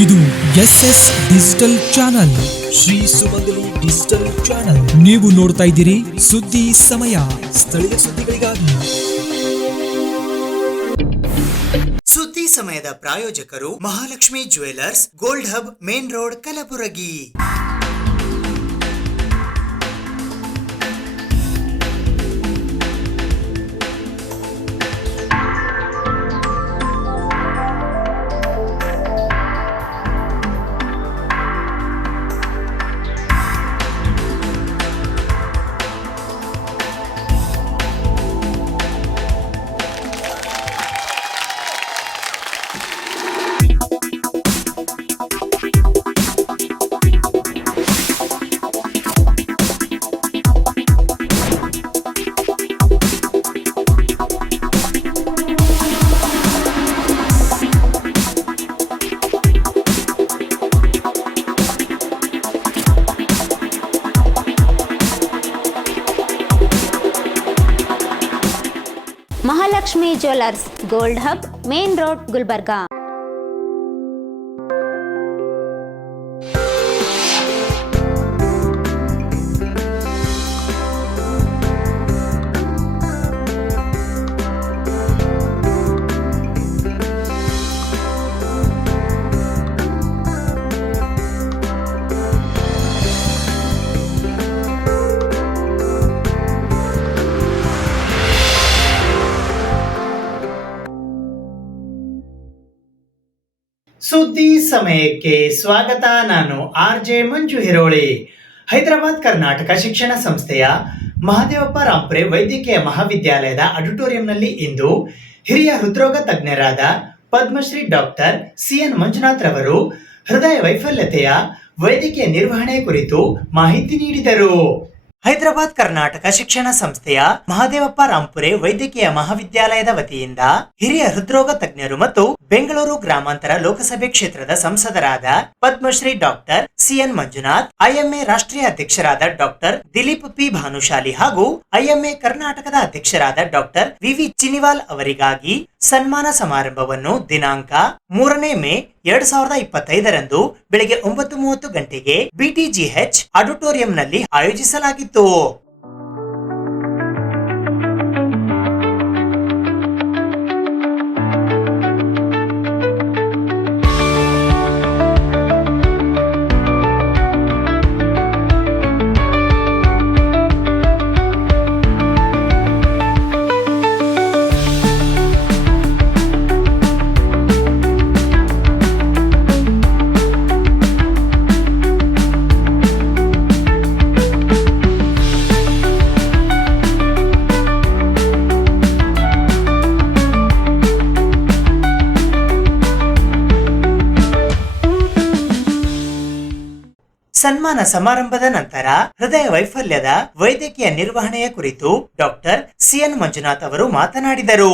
ಇದು SS digital channel, Shri ಸುಮಂಗಲಿ digital channel. ನೀವು ನೋಡ್ತಾ ಇದ್ದೀರಿ ಸುದ್ದಿ ಸಮಯ, ಸ್ಥಳೀಯ ಸುದ್ದಿಗಳಿಗಾಗಿ. ಸುದ್ದಿ ಸಮಯದ ಪ್ರಾಯೋಜಕರು Mahalakshmi jewellers, gold hub, main road, Kalaburagi. Mahalakshmi jewellers, gold hub, main road, Gulbarga. ಸುದ್ದಿ ಸಮಯಕ್ಕೆ ಸ್ವಾಗತ. ನಾನು RJ ಮಂಜು ಹಿರೋಳಿ. ಹೈದರಾಬಾದ್ ಕರ್ನಾಟಕ ಶಿಕ್ಷಣ ಸಂಸ್ಥೆಯ ಮಹಾದೇವಪ್ಪ ರಾಂಪುರೆ ವೈದ್ಯಕೀಯ ಮಹಾವಿದ್ಯಾಲಯದ ಆಡಿಟೋರಿಯಂನಲ್ಲಿ ಇಂದು ಹಿರಿಯ ಹೃದ್ರೋಗ ತಜ್ಞರಾದ ಪದ್ಮಶ್ರೀ ಡಾಕ್ಟರ್ CN ಮಂಜುನಾಥ್ ರವರು ಹೃದಯ ವೈಫಲ್ಯತೆಯ ವೈದ್ಯಕೀಯ ನಿರ್ವಹಣೆ ಕುರಿತು ಮಾಹಿತಿ ನೀಡಿದರು. ಹೈದರಾಬಾದ್ ಕರ್ನಾಟಕ ಶಿಕ್ಷಣ ಸಂಸ್ಥೆಯ ಮಹಾದೇವಪ್ಪ ರಾಂಪುರೆ ವೈದ್ಯಕೀಯ ಮಹಾವಿದ್ಯಾಲಯದ ವತಿಯಿಂದ ಹಿರಿಯ ಹೃದ್ರೋಗ ತಜ್ಞರು ಮತ್ತು ಬೆಂಗಳೂರು ಗ್ರಾಮಾಂತರ ಲೋಕಸಭೆ ಕ್ಷೇತ್ರದ ಸಂಸದರಾದ Padmashri doctor CN Manjunath, IMA ರಾಷ್ಟ್ರೀಯ ಅಧ್ಯಕ್ಷರಾದ ಡಾಕ್ಟರ್ ದಿಲೀಪ್ P ಭಾನುಶಾಲಿ ಹಾಗೂ IMA ಕರ್ನಾಟಕದ ಅಧ್ಯಕ್ಷರಾದ ಡಾಕ್ಟರ್ VV ಚಿನಿವಾಲ್ ಅವರಿಗಾಗಿ ಸನ್ಮಾನ ಸಮಾರಂಭವನ್ನು ದಿನಾಂಕ 3 ಮೇ 2025 ಬೆಳಗ್ಗೆ 9:30 ಗಂಟೆಗೆ BTGH ಆಡಿಟೋರಿಯಂನಲ್ಲಿ ಆಯೋಜಿಸಲಾಗಿತ್ತು. ಸನ್ಮಾನ ಸಮಾರಂಭದ ನಂತರ ಹೃದಯ ವೈಫಲ್ಯದ ವೈದ್ಯಕೀಯ ನಿರ್ವಹಣೆಯ ಕುರಿತು ಡಾಕ್ಟರ್ CN ಮಂಜುನಾಥ್ ಅವರು ಮಾತನಾಡಿದರು.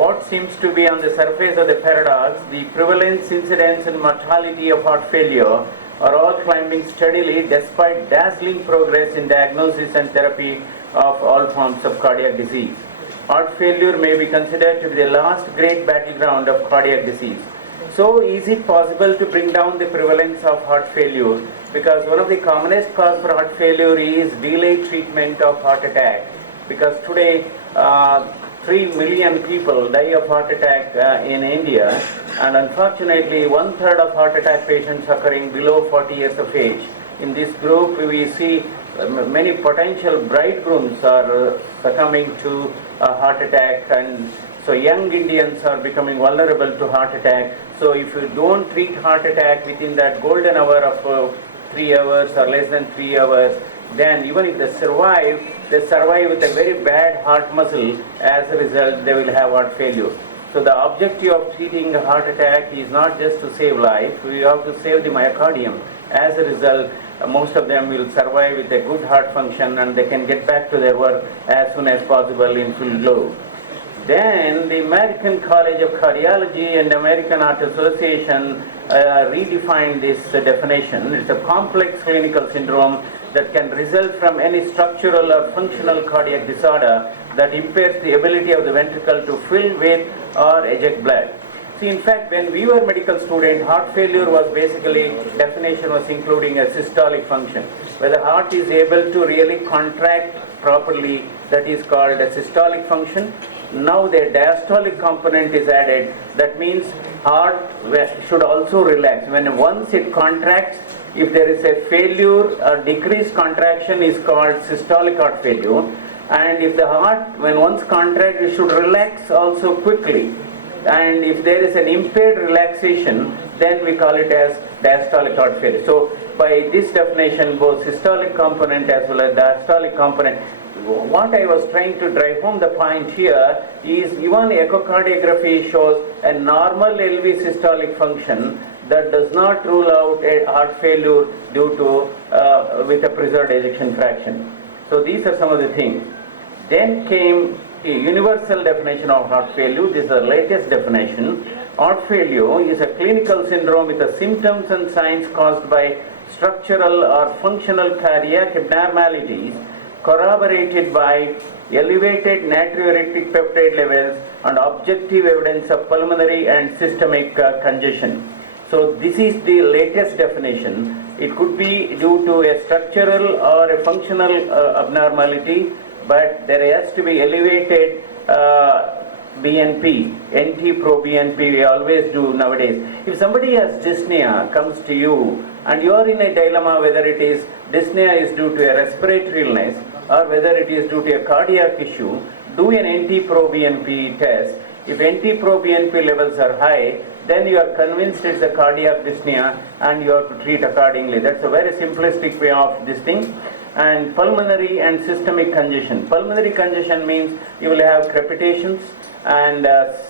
What seems to be on the surface of the paradox, the prevalence, incidence and mortality of heart failure are all climbing steadily despite dazzling progress in diagnosis and therapy of all forms of cardiac disease. Heart failure may be considered to be the last great battleground of cardiac disease. So is it possible to bring down the prevalence of heart failure? Because one of the commonest cause for heart failure is delayed treatment of heart attack. Because today 3 million people die of heart attack in India, and unfortunately 1/3 of heart attack patients occurring below 40 years of age. In this group we see many potential bridegrooms are succumbing to a heart attack, and so young Indians are becoming vulnerable to heart attack. So if you don't treat heart attack within that golden hour of 3 hours or less than 3 hours, then even if they survive with a very bad heart muscle. As a result, they will have heart failure. So the objective of treating a heart attack is not just to save life, we have to save the myocardium. As a result, most of them will survive with a good heart function and they can get back to their work as soon as possible in full glow. Then the American College of Cardiology and American Heart Association redefined this definition. It's a complex clinical syndrome that can result from any structural or functional cardiac disorder that impairs the ability of the ventricle to fill with or eject blood. See, in fact, when we were medical students, heart failure was basically, definition was including a systolic function. Where the heart is able to really contract properly, that is called a systolic function. Now the diastolic component is added. That means heart should also relax. When once it contracts, if there is a failure or decreased contraction is called systolic heart failure. And if the heart, when once contracts, it should relax also quickly. And if there is an impaired relaxation, then we call it as diastolic heart failure. So by this definition, both systolic component as well as diastolic component, what I was trying to drive home the point here is even echocardiography shows a normal LV systolic function that does not rule out a heart failure due to with a preserved ejection fraction. So these are some of the things. Then came a universal definition of heart failure. This is the latest definition. Heart failure is a clinical syndrome with the symptoms and signs caused by structural or functional cardiac abnormalities corroborated by elevated natriuretic peptide levels and objective evidence of pulmonary and systemic congestion. So this is the latest definition. It could be due to a structural or a functional abnormality, but there has to be elevated BNP, NT-proBNP, we always do nowadays. If somebody has dyspnea, comes to you, and you are in a dilemma whether it is dyspnea is due to a respiratory illness or whether it is due to a cardiac issue, do an NT-proBNP test. If NT-proBNP levels are high, then you are convinced it's a cardiac dyspnea and you have to treat accordingly. That's a very simplistic way of this thing. And pulmonary and systemic congestion. Pulmonary congestion means you will have crepitations, and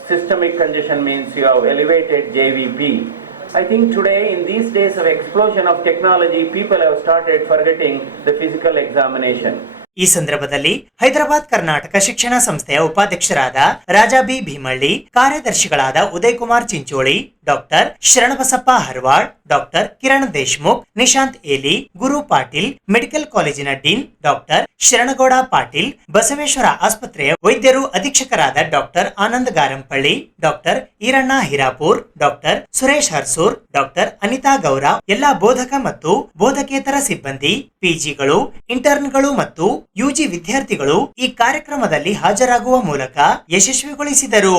systemic congestion means you have elevated JVP. I think today, in these days of explosion of technology, people have started forgetting the physical examination. ಈ ಸಂದರ್ಭದಲ್ಲಿ ಹೈದರಾಬಾದ್ ಕರ್ನಾಟಕ ಶಿಕ್ಷಣ ಸಂಸ್ಥೆಯ ಉಪಾಧ್ಯಕ್ಷರಾದ Raja B Bhimalli, ಕಾರ್ಯದರ್ಶಿಗಳಾದ Uday Kumar Chincholi, doctor Sharanabasappa Harwad, doctor Kiran Deshmukh, Nishant Eli, Guru Patil, medical ಕಾಲೇಜಿನ dean doctor Sharangouda Patil, Basaveshwara ಆಸ್ಪತ್ರೆಯ ವೈದ್ಯರು ಅಧೀಕ್ಷಕರಾದ doctor Anand Garampalli, doctor Iranna Hirapur, doctor Suresh Harsur, doctor Anita Gaura, ಎಲ್ಲಾ ಬೋಧಕ ಮತ್ತು ಬೋಧಕೇತರ ಸಿಬ್ಬಂದಿ, ಪಿಜಿಗಳು, ಇಂಟರ್ನ್ಗಳು ಮತ್ತು ಯುಜಿ ವಿದ್ಯಾರ್ಥಿಗಳು ಈ ಕಾರ್ಯಕ್ರಮದಲ್ಲಿ ಹಾಜರಾಗುವ ಮೂಲಕ ಯಶಸ್ವಿಗೊಳಿಸಿದರು.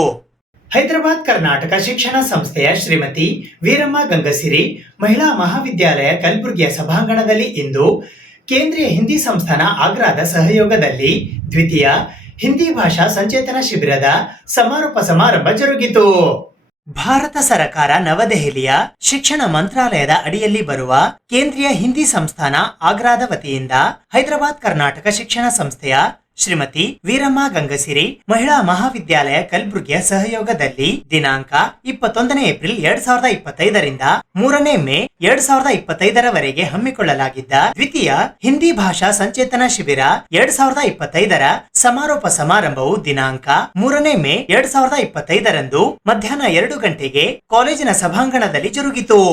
ಹೈದರಾಬಾದ್ ಕರ್ನಾಟಕ ಶಿಕ್ಷಣ ಸಂಸ್ಥೆಯ ಶ್ರೀಮತಿ ವೀರಮ್ಮ ಗಂಗಸಿರಿ ಮಹಿಳಾ ಮಹಾವಿದ್ಯಾಲಯ ಕಲಬುರಗಿಯ ಸಭಾಂಗಣದಲ್ಲಿ ಇಂದು ಕೇಂದ್ರೀಯ ಹಿಂದಿ ಸಂಸ್ಥಾನ ಆಗ್ರಾದ ಸಹಯೋಗದಲ್ಲಿ ದ್ವಿತೀಯ ಹಿಂದಿ ಭಾಷಾ ಸಂಚೇತನ ಶಿಬಿರದ ಸಮಾರೋಪ ಸಮಾರಂಭ ಜರುಗಿತು. ಭಾರತ ಸರ್ಕಾರ ನವದೆಹಲಿಯ ಶಿಕ್ಷಣ ಮಂತ್ರಾಲಯದ ಅಡಿಯಲ್ಲಿ ಬರುವ ಕೇಂದ್ರೀಯ ಹಿಂದಿ ಸಂಸ್ಥಾನ ಆಗ್ರಾದ ವತಿಯಿಂದ ಹೈದರಾಬಾದ್ ಕರ್ನಾಟಕ ಶಿಕ್ಷಣ ಸಂಸ್ಥೆಯ ಶ್ರೀಮತಿ ವೀರಮ್ಮ ಗಂಗಸಿರಿ ಮಹಿಳಾ ಮಹಾವಿದ್ಯಾಲಯ ಕಲಬುರಗಿಯ ಸಹಯೋಗದಲ್ಲಿ ದಿನಾಂಕ 21 ಏಪ್ರಿಲ್ 2025 ರಿಂದ 3 ಮೇ 2025 ಹಮ್ಮಿಕೊಳ್ಳಲಾಗಿದ್ದ ದ್ವಿತೀಯ ಹಿಂದಿ ಭಾಷಾ ಸಂಚೇತನ ಶಿಬಿರ 2025 ಸಮಾರೋಪ ಸಮಾರಂಭವು ದಿನಾಂಕ 3 ಮೇ 2025 ರಂದು ಮಧ್ಯಾಹ್ನ 2 ಗಂಟೆಗೆ ಕಾಲೇಜಿನ ಸಭಾಂಗಣದಲ್ಲಿ ಜರುಗಿತು.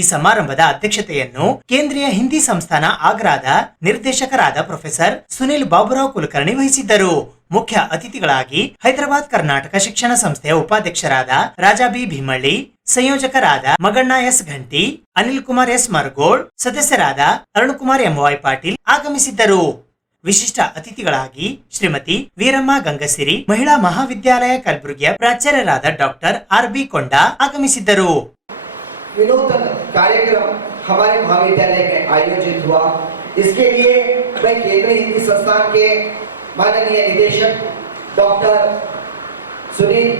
ಈ ಸಮಾರಂಭದ ಅಧ್ಯಕ್ಷತೆಯನ್ನು ಕೇಂದ್ರೀಯ ಹಿಂದಿ ಸಂಸ್ಥಾನ ಆಗ್ರಾದ ನಿರ್ದೇಶಕರಾದ ಪ್ರೊಫೆಸರ್ ಸುನಿಲ್ ಬಾಬುರಾವ್ ಕುಲಕರ್ಣಿ ವಹಿಸಿದ್ದರು. ಮುಖ್ಯ ಅತಿಥಿಗಳಾಗಿ ಹೈದರಾಬಾದ್ ಕರ್ನಾಟಕ ಶಿಕ್ಷಣ ಸಂಸ್ಥೆಯ ಉಪಾಧ್ಯಕ್ಷರಾದ ರಾಜಾ ಬಿ ಭೀಮಳ್ಳಿ, ಸಂಯೋಜಕರಾದ ಮಗಣ್ಣ ಎಸ್ ಘಂಟಿ, ಅನಿಲ್ ಕುಮಾರ್ ಎಸ್ ಮರ್ಗೋಳ್, ಸದಸ್ಯರಾದ ಅರುಣ್ ಕುಮಾರ್ ಎಂವೈ ಪಾಟೀಲ್ ಆಗಮಿಸಿದ್ದರು. ವಿಶಿಷ್ಟ ಅತಿಥಿಗಳಾಗಿ ಶ್ರೀಮತಿ ವೀರಮ್ಮ ಗಂಗಸಿರಿ ಮಹಿಳಾ ಮಹಾವಿದ್ಯಾಲಯ ಕಲಬುರಗಿಯ ಪ್ರಾಚಾರ್ಯರಾದ ಡಾಕ್ಟರ್ ಆರ್ ಬಿ ಕೊಂಡಾ ಆಗಮಿಸಿದ್ದರು. विनूतन कार्यक्रम हमारे महाविद्यालय में आयोजित हुआ। इसके लिए मैं केंद्रीय हिंदी संस्थान के माननीय निदेशक डॉक्टर सुनील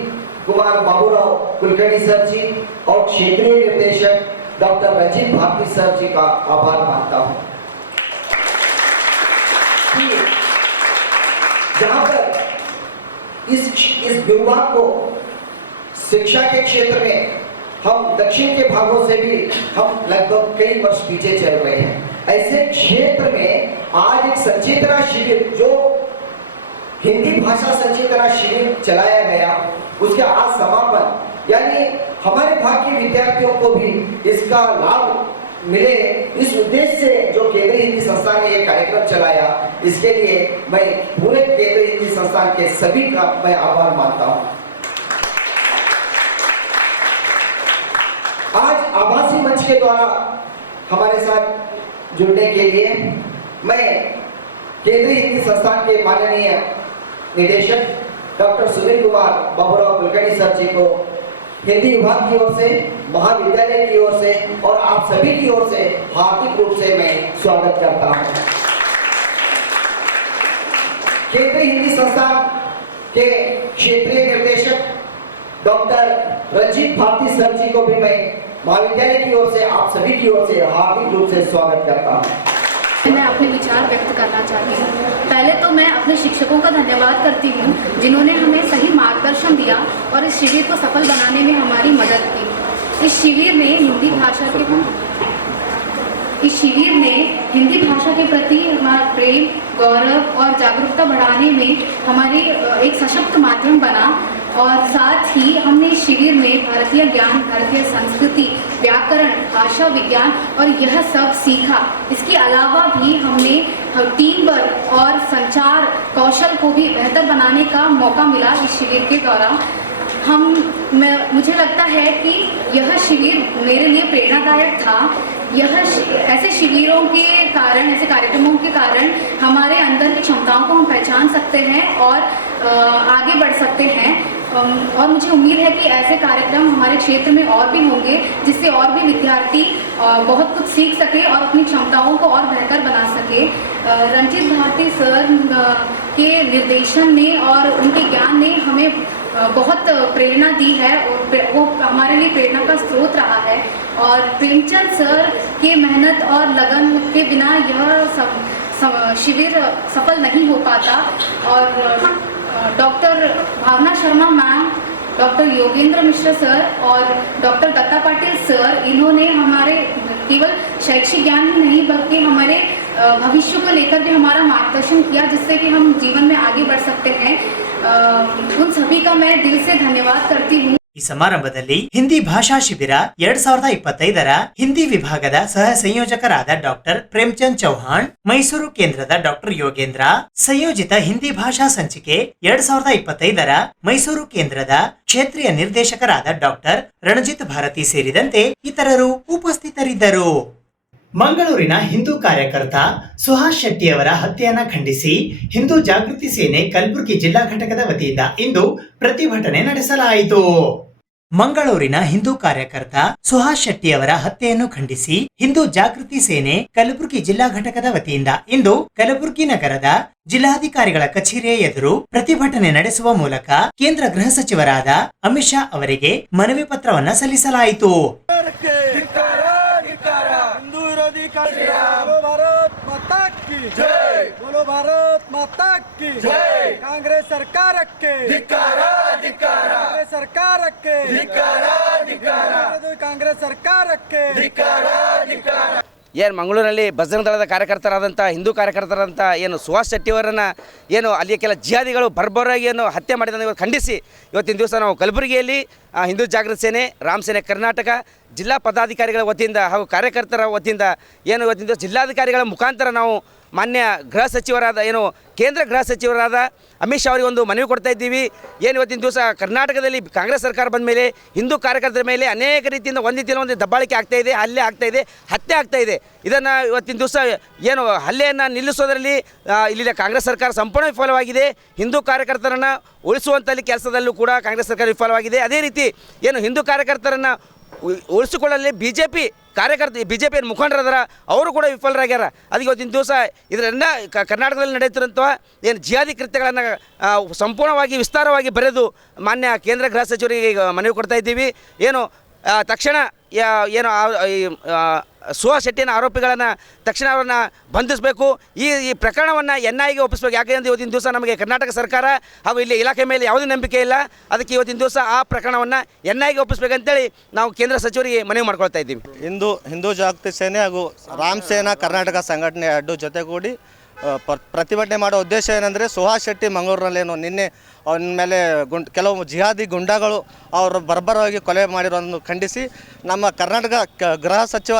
कुमार बाबूराव कुलकर्णी सर जी और क्षेत्रीय निर्देशक डॉक्टर रंजीत भारती सर जी का आभार मानता हूँ। जहाँ पर इस विभाग को शिक्षा के क्षेत्र में हम दक्षिण के भागों से भी हम लगभग कई वर्ष पीछे चल रहे हैं। ऐसे क्षेत्र में आज एक संचेतना शिविर जो हिंदी भाषा संचेतना शिविर चलाया गया, उसके आज समापन, यानी हमारे भाग के विद्यार्थियों को भी इसका लाभ मिले, इस उद्देश्य से जो केंद्रीय हिंदी संस्थान ने ये कार्यक्रम चलाया, इसके लिए मैं पूरे केंद्रीय हिंदी संस्थान के सभी का मैं आभार मानता हूँ। आज आभासी मंच के द्वारा हमारे साथ जुड़ने के लिए मैं केंद्रीय हिंदी संस्थान के माननीय निदेशक डॉक्टर सुनील कुमार बाबूराव कुलकर्णी सर जी को हिंदी विभाग की ओर से, महाविद्यालय की ओर से और आप सभी की ओर से हार्दिक रूप से मैं स्वागत करता हूं। केंद्रीय हिंदी संस्थान के क्षेत्रीय निर्देशक डॉक्टर रंजीत भारती सर जी को भी मैं महाविद्यालय की ओर से, आप सभी की ओर से हार्दिक रूप से स्वागत करता हूं। मैं अपने विचार व्यक्त करना चाहती हूँ। पहले तो मैं अपने शिक्षकों का धन्यवाद करती हूँ जिन्होंने हमें सही मार्गदर्शन दिया और इस शिविर को सफल बनाने में हमारी मदद की। इस शिविर ने हिंदी भाषा के प्रति हमारा प्रेम, गौरव और जागरूकता बढ़ाने में हमारी एक सशक्त माध्यम बना और साथ ही हमने इस शिविर में भारतीय ज्ञान, भारतीय संस्कृति, व्याकरण, भाषा विज्ञान और यह सब सीखा। इसके अलावा भी हमने टीम वर्क और संचार कौशल को भी बेहतर बनाने का मौका मिला इस शिविर के दौरान। मुझे लगता है कि यह शिविर मेरे लिए प्रेरणादायक था। ऐसे शिविरों के कारण, ऐसे कार्यक्रमों के कारण हमारे अंदर की क्षमताओं को हम पहचान सकते हैं और आगे बढ़ सकते हैं। और मुझे उम्मीद है कि ऐसे कार्यक्रम हमारे क्षेत्र में और भी होंगे जिससे और भी विद्यार्थी बहुत कुछ सीख सके और अपनी क्षमताओं को और बेहतर बना सके। रंजीत भारती सर के निर्देशन ने और उनके ज्ञान ने हमें बहुत प्रेरणा दी है और वो हमारे लिए प्रेरणा का स्रोत रहा है। और प्रेमचंद सर के मेहनत और लगन के बिना यह शिविर सफल नहीं हो पाता। और डॉक्टर भावना शर्मा मैम, डॉक्टर योगेंद्र मिश्र सर और डॉक्टर दत्ता पाटिल सर, इन्होंने हमारे केवल शैक्षिक ज्ञान ही नहीं बल्कि हमारे भविष्य को लेकर भी हमारा मार्गदर्शन किया जिससे कि हम जीवन में आगे बढ़ सकते हैं। उन सभी का मैं दिल से धन्यवाद करती हूँ। ಈ ಸಮಾರಂಭದಲ್ಲಿ ಹಿಂದಿ ಭಾಷಾ ಶಿಬಿರ 2025ರ ಹಿಂದಿ ವಿಭಾಗದ ಸಹ ಸಂಯೋಜಕರಾದ ಡಾಕ್ಟರ್ ಪ್ರೇಮಚಂದ್ ಚೌಹಾಣ್, ಮೈಸೂರು ಕೇಂದ್ರದ ಡಾಕ್ಟರ್ ಯೋಗೇಂದ್ರ, ಸಂಯೋಜಿತ ಹಿಂದಿ ಭಾಷಾ ಸಂಚಿಕೆ 2025ರ ಮೈಸೂರು ಕೇಂದ್ರದ ಕ್ಷೇತ್ರೀಯ ನಿರ್ದೇಶಕರಾದ ಡಾಕ್ಟರ್ ರಣಜಿತ್ ಭಾರತಿ ಸೇರಿದಂತೆ ಇತರರು ಉಪಸ್ಥಿತರಿದ್ದರು. ಮಂಗಳೂರಿನ ಹಿಂದೂ ಕಾರ್ಯಕರ್ತ ಸುಹಾಸ್ ಶೆಟ್ಟಿಯವರ ಹತ್ಯೆಯನ್ನ ಖಂಡಿಸಿ ಹಿಂದೂ ಜಾಗೃತಿ ಸೇನೆ ಕಲಬುರಗಿ ಜಿಲ್ಲಾ ಘಟಕದ ವತಿಯಿಂದ ಇಂದು ಪ್ರತಿಭಟನೆ ನಡೆಸಲಾಯಿತು. ಮಂಗಳೂರಿನ ಹಿಂದೂ ಕಾರ್ಯಕರ್ತ ಸುಹಾಸ್ ಶೆಟ್ಟಿಯವರ ಹತ್ಯೆಯನ್ನು ಖಂಡಿಸಿ ಹಿಂದೂ ಜಾಗೃತಿ ಸೇನೆ ಕಲಬುರಗಿ ಜಿಲ್ಲಾ ಘಟಕದ ವತಿಯಿಂದ ಇಂದು ಕಲಬುರಗಿ ನಗರದ ಜಿಲ್ಲಾಧಿಕಾರಿಗಳ ಕಚೇರಿಯ ಎದುರು ಪ್ರತಿಭಟನೆ ನಡೆಸುವ ಮೂಲಕ ಕೇಂದ್ರ ಗೃಹ ಸಚಿವರಾದ ಅಮಿತ್ ಶಾ ಅವರಿಗೆ ಮನವಿ ಪತ್ರವನ್ನ ಸಲ್ಲಿಸಲಾಯಿತು. बोलो भारत माता की जय। कांग्रेस सरकार के कांग्रेस सरकार के कांग्रेस सरकार के ಏನು ಮಂಗಳೂರಲ್ಲಿ ಬಜರಂಗ ದಳದ ಕಾರ್ಯಕರ್ತರಾದಂಥ ಹಿಂದೂ ಕಾರ್ಯಕರ್ತರಾದಂಥ ಏನು ಸುಹಾಸ್ ಶೆಟ್ಟಿಯವರನ್ನು ಏನು ಅಲ್ಲಿಯ ಕೆಲ ಜಿಹಾದಿಗಳು ಬರ್ಬರಾಗಿ ಏನು ಹತ್ಯೆ ಮಾಡಿದ ಖಂಡಿಸಿ ಇವತ್ತಿನ ದಿವಸ ನಾವು ಕಲಬುರಗಿಯಲ್ಲಿ ಹಿಂದೂ ಜಾಗೃತಿ ಸೇನೆ, ರಾಮ್ ಸೇನೆ ಕರ್ನಾಟಕ ಜಿಲ್ಲಾ ಪದಾಧಿಕಾರಿಗಳ ವತಿಯಿಂದ ಹಾಗೂ ಕಾರ್ಯಕರ್ತರ ವತಿಯಿಂದ ಏನು ಇವತ್ತಿನ ದಿವಸ ಜಿಲ್ಲಾಧಿಕಾರಿಗಳ ಮುಖಾಂತರ ನಾವು ಮಾನ್ಯ ಗೃಹ ಸಚಿವರಾದ ಕೇಂದ್ರ ಗೃಹ ಸಚಿವರಾದ ಅಮಿತ್ ಶಾ ಅವರಿಗೆ ಒಂದು ಮನವಿ ಕೊಡ್ತಾ ಇದ್ದೀವಿ. ಏನು ಇವತ್ತಿನ ದಿವಸ ಕರ್ನಾಟಕದಲ್ಲಿ ಕಾಂಗ್ರೆಸ್ ಸರ್ಕಾರ ಬಂದ ಮೇಲೆ ಹಿಂದೂ ಕಾರ್ಯಕರ್ತರ ಮೇಲೆ ಅನೇಕ ರೀತಿಯಿಂದ ಒಂದು ದಬ್ಬಾಳಿಕೆ ಆಗ್ತಾ ಇದೆ, ಹಲ್ಲೆ ಆಗ್ತಾ ಇದೆ, ಹತ್ಯೆ ಆಗ್ತಾ ಇದೆ. ಇದನ್ನು ಇವತ್ತಿನ ದಿವಸ ಹಲ್ಲೆಯನ್ನು ನಿಲ್ಲಿಸೋದರಲ್ಲಿ ಇಲ್ಲಿನ ಕಾಂಗ್ರೆಸ್ ಸರ್ಕಾರ ಸಂಪೂರ್ಣ ವಿಫಲವಾಗಿದೆ. ಹಿಂದೂ ಕಾರ್ಯಕರ್ತರನ್ನು ಉಳಿಸುವಂಥಲ್ಲಿ ಕೆಲಸದಲ್ಲೂ ಕೂಡ ಕಾಂಗ್ರೆಸ್ ಸರ್ಕಾರ ವಿಫಲವಾಗಿದೆ. ಅದೇ ರೀತಿ ಹಿಂದೂ ಕಾರ್ಯಕರ್ತರನ್ನು ಉಳಿಸಿಕೊಳ್ಳಲು ಬಿಜೆಪಿ ಮುಖಂಡರಾದಾರ ಅವರು ಕೂಡ ವಿಫಲರಾಗ್ಯಾರ. ಅದಕ್ಕೆ ಇವತ್ತಿನ ದಿವಸ ಇದರಿಂದ ಕರ್ನಾಟಕದಲ್ಲಿ ನಡೆಯುತ್ತಿರುವಂಥ ಜಿಹಾದಿ ಕೃತ್ಯಗಳನ್ನು ಸಂಪೂರ್ಣವಾಗಿ ವಿಸ್ತಾರವಾಗಿ ಬರೆದು ಮಾನ್ಯ ಕೇಂದ್ರ ಗೃಹ ಸಚಿವರಿಗೆ ಮನವಿ ಕೊಡ್ತಾ ಇದ್ದೀವಿ. ತಕ್ಷಣ ಸುಹಾಸ್ ಶೆಟ್ಟಿನ ಆರೋಪಿಗಳನ್ನು ತಕ್ಷಣ ಅವರನ್ನು ಬಂಧಿಸಬೇಕು. ಈ ಪ್ರಕರಣವನ್ನು NIAಗೆ ಒಪ್ಪಿಸಬೇಕು. ಯಾಕೆಂದರೆ ಇವತ್ತಿನ ದಿವಸ ನಮಗೆ ಕರ್ನಾಟಕ ಸರ್ಕಾರ ಹಾಗೂ ಇಲ್ಲಿ ಇಲಾಖೆ ಮೇಲೆ ಯಾವುದೇ ನಂಬಿಕೆ ಇಲ್ಲ. ಅದಕ್ಕೆ ಇವತ್ತಿನ ದಿವಸ ಆ ಪ್ರಕರಣವನ್ನು NIAಗೆ ಒಪ್ಪಿಸಬೇಕಂತೇಳಿ ನಾವು ಕೇಂದ್ರ ಸಚಿವರಿಗೆ ಮನವಿ ಮಾಡ್ಕೊಳ್ತಾ ಇದ್ದೀವಿ. ಹಿಂದೂ ಜಾಗೃತಿ ಸೇನೆ ಹಾಗೂ ರಾಮ್ ಸೇನಾ ಕರ್ನಾಟಕ ಸಂಘಟನೆ ಎರಡು ಜೊತೆಗೂಡಿ ಪ್ರತಿಭಟನೆ ಮಾಡೋ ಉದ್ದೇಶ ಏನಂದರೆ ಸುಹಾಸ್ ಶೆಟ್ಟಿ ಮಂಗಳೂರಿನಲ್ಲೇನು ನಿನ್ನೆ ಅವನ ಮೇಲೆ ಕೆಲವು ಜಿಹಾದಿ ಗುಂಡಾಗಳು ಅವರು ಬರ್ಬರವಾಗಿ ಕೊಲೆ ಮಾಡಿರೋದನ್ನು ಖಂಡಿಸಿ ನಮ್ಮ ಕರ್ನಾಟಕ ಗೃಹ ಸಚಿವ